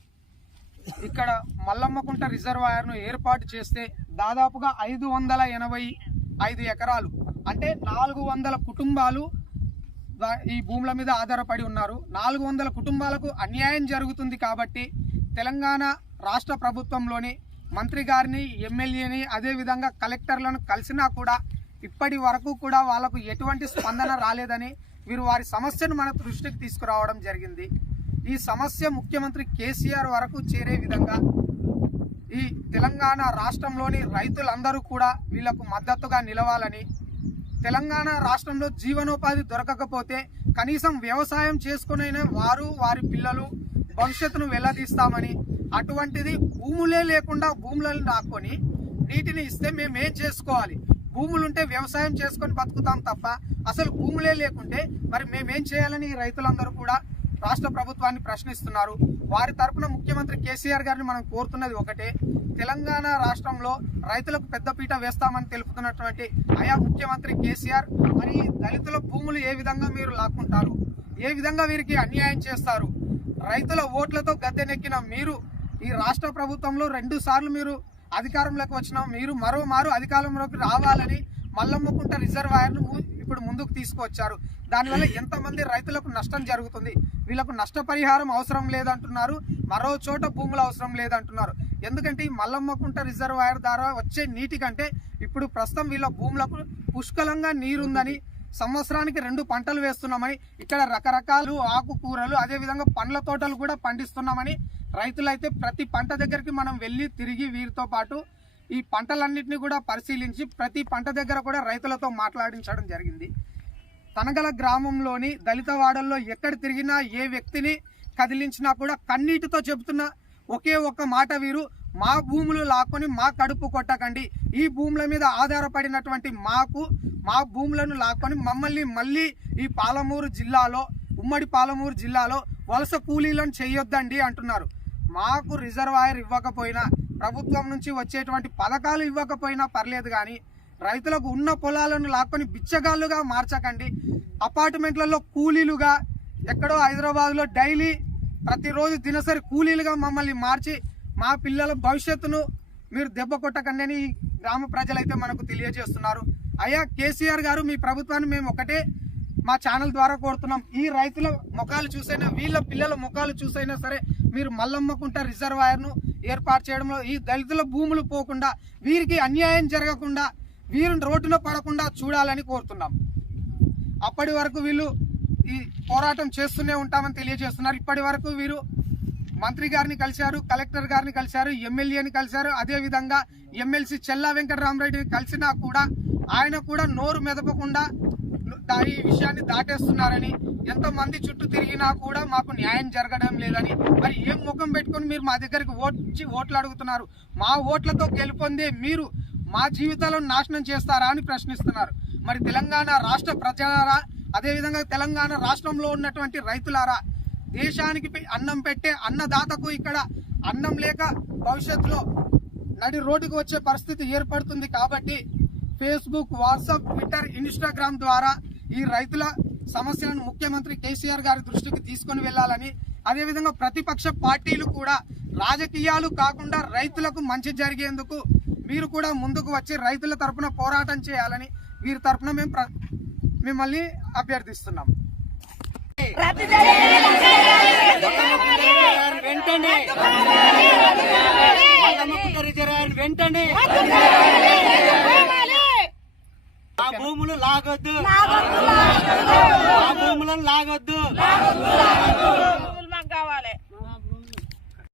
ఇక్కడ మల్లమ్మకుంట రిజర్వాయర్ను ఏర్పాటు చేస్తే దాదాపుగా 585 ఎకరాలు అంటే 400 కుటుంబాలు ఈ భూముల మీద ఆధారపడి ఉన్నారు. 400 కుటుంబాలకు అన్యాయం జరుగుతుంది కాబట్టి తెలంగాణ రాష్ట్ర ప్రభుత్వంలోని మంత్రి గారిని, ఎమ్మెల్యేని, అదేవిధంగా కలెక్టర్లను కలిసినా కూడా ఇప్పటి వరకు కూడా వాళ్ళకు ఎటువంటి స్పందన రాలేదని వీరు వారి సమస్యను మన దృష్టికి తీసుకురావడం జరిగింది. ఈ సమస్య ముఖ్యమంత్రి కేసీఆర్ వరకు చేరే విధంగా ఈ తెలంగాణ రాష్ట్రంలోని రైతులందరూ కూడా వీళ్లకు మద్దతుగా నిలవాలని, తెలంగాణ రాష్ట్రంలో జీవనోపాధి దొరకకపోతే కనీసం వ్యవసాయం చేసుకునైనా వారు వారి పిల్లలు భవిష్యత్తును వెల్లదీస్తామని, అటువంటిది భూములే లేకుండా భూములను దాక్కొని నీటిని ఇస్తే మేమేం చేసుకోవాలి? భూములుంటే వ్యవసాయం చేసుకొని బతుకుతాం తప్ప అసలు భూములే లేకుంటే మరి మేమేం చేయాలని రైతులందరూ కూడా రాష్ట్ర ప్రభుత్వాన్ని ప్రశ్నిస్తున్నారు. వారి తరపున ముఖ్యమంత్రి కేసీఆర్ గారిని మనం కోరుతున్నది ఒకటే, తెలంగాణ రాష్ట్రంలో రైతులకు పెద్దపీట వేస్తామని తెలుపుతున్నటువంటి ఆయా ముఖ్యమంత్రి కేసీఆర్ మరి దళితుల భూములు ఏ విధంగా మీరు లాక్కుంటారు? ఏ విధంగా వీరికి అన్యాయం చేస్తారు? రైతుల ఓట్లతో గద్దెనెక్కిన మీరు ఈ రాష్ట్ర ప్రభుత్వంలో 2 సార్లు మీరు అధికారంలోకి వచ్చిన మీరు మరోమారు అధికారంలోకి రావాలని మల్లమ్మకుంట రిజర్వాయర్ను ఇప్పుడు ముందుకు తీసుకువచ్చారు. దానివల్ల ఎంతమంది రైతులకు నష్టం జరుగుతుంది? వీళ్ళకు నష్టపరిహారం అవసరం లేదంటున్నారు, మరో చోట భూములు అవసరం లేదంటున్నారు. ఎందుకంటే ఈ మల్లమ్మకుంట రిజర్వాయర్ ద్వారా వచ్చే నీటి కంటే ఇప్పుడు ప్రస్తుతం వీళ్ళ భూములకు పుష్కలంగా నీరుందని, సంవత్సరానికి 2 పంటలు వేస్తున్నామని, ఇక్కడ రకరకాలు ఆకుకూరలు అదేవిధంగా పండ్ల తోటలు కూడా పండిస్తున్నామని రైతులైతే ప్రతి పంట దగ్గరికి మనం వెళ్ళి తిరిగి వీరితో పాటు ఈ పంటలన్నింటినీ కూడా పరిశీలించి ప్రతి పంట దగ్గర కూడా రైతులతో మాట్లాడించడం జరిగింది. తనగల గ్రామంలోని దళిత వాడల్లో ఎక్కడ తిరిగినా ఏ వ్యక్తిని కదిలించినా కూడా కన్నీటితో చెబుతున్న ఒకే ఒక్క మాట వీరు, మా భూములు లాక్కొని మా కడుపు కొట్టకండి, ఈ భూముల మీద ఆధారపడినటువంటి మా భూములను లాక్కొని మమ్మల్ని మళ్ళీ ఈ పాలమూరు జిల్లాలో, ఉమ్మడి పాలమూరు జిల్లాలో వలస కూలీలను చేయొద్దండి అంటున్నారు. మాకు రిజర్వాయర్ ఇవ్వకపోయినా, ప్రభుత్వం నుంచి వచ్చేటువంటి పథకాలు ఇవ్వకపోయినా పర్లేదు, కానీ రైతులకు ఉన్న పొలాలను లాక్కొని బిచ్చగాళ్ళుగా మార్చకండి. అపార్ట్మెంట్లలో కూలీలుగా, ఎక్కడో హైదరాబాద్లో డైలీ ప్రతిరోజు దినసరి కూలీలుగా మమ్మల్ని మార్చి మా పిల్లల భవిష్యత్తును మీరు దెబ్బ కొట్టకండి అని గ్రామ ప్రజలైతే మనకు తెలియజేస్తున్నారు. అయ్యా కేసీఆర్ గారు, మీ ప్రభుత్వాన్ని మేము ఒకటే మా ఛానల్ ద్వారా కోరుతున్నాం, ఈ రైతుల ముఖాలు చూసైనా, వీళ్ళ పిల్లల ముఖాలు చూసైనా సరే మీరు మల్లమ్మకుంట రిజర్వాయర్ను ఏర్పాటు చేయడంలో ఈ దళితుల భూములు పోకుండా, వీరికి అన్యాయం జరగకుండా, వీరిని రోడ్డున పడకుండా చూడాలని కోరుతున్నాం. అప్పటి వరకు వీళ్ళు ఈ పోరాటం చేస్తూనే ఉంటామని తెలియజేస్తున్నారు. ఇప్పటి వరకు వీరు మంత్రి గారిని కలిశారు, కలెక్టర్ గారిని కలిశారు, ఎమ్మెల్యేని కలిశారు, అదేవిధంగా ఎమ్మెల్సీ చెల్లా వెంకటరామరెడ్డిని కలిసినా కూడా ఆయన కూడా నోరు మెదపకుండా ఈ విషయాన్ని దాటేస్తున్నారని, ఎంతమంది చుట్టూ తిరిగినా కూడా మాకు న్యాయం జరగడం లేదని, మరి ఏం ముఖం పెట్టుకుని మీరు మా దగ్గరికి ఓట్లు అడుగుతున్నారు? మా ఓట్లతో గెలుపొందే మీరు మా జీవితాలను నాశనం చేస్తారా అని ప్రశ్నిస్తున్నారు. మరి తెలంగాణ రాష్ట్ర ప్రజలారా, అదేవిధంగా తెలంగాణ రాష్ట్రంలో ఉన్నటువంటి రైతులారా, దేశానికి అన్నం పెట్టే అన్నదాతకు ఇక్కడ అన్నం లేక భవిష్యత్తులో నడి రోడ్డుకు వచ్చే పరిస్థితి ఏర్పడుతుంది. కాబట్టి ఫేస్బుక్, వాట్సాప్, ట్విట్టర్, ఇన్స్టాగ్రామ్ ద్వారా ఈ రైతుల సమస్యలను ముఖ్యమంత్రి కేసీఆర్ గారి దృష్టికి తీసుకొని వెళ్లాలని, అదేవిధంగా ప్రతిపక్ష పార్టీలు కూడా రాజకీయాలు కాకుండా రైతులకు మంచి జరిగేందుకు మీరు కూడా ముందుకు వచ్చి రైతుల తరపున పోరాటం చేయాలని వీరి తరపున మేము మిమ్మల్ని అభ్యర్థిస్తున్నాం. వెంటనే ఆ భూములు లాగొద్దు, ఆ భూములను లాగొద్దు.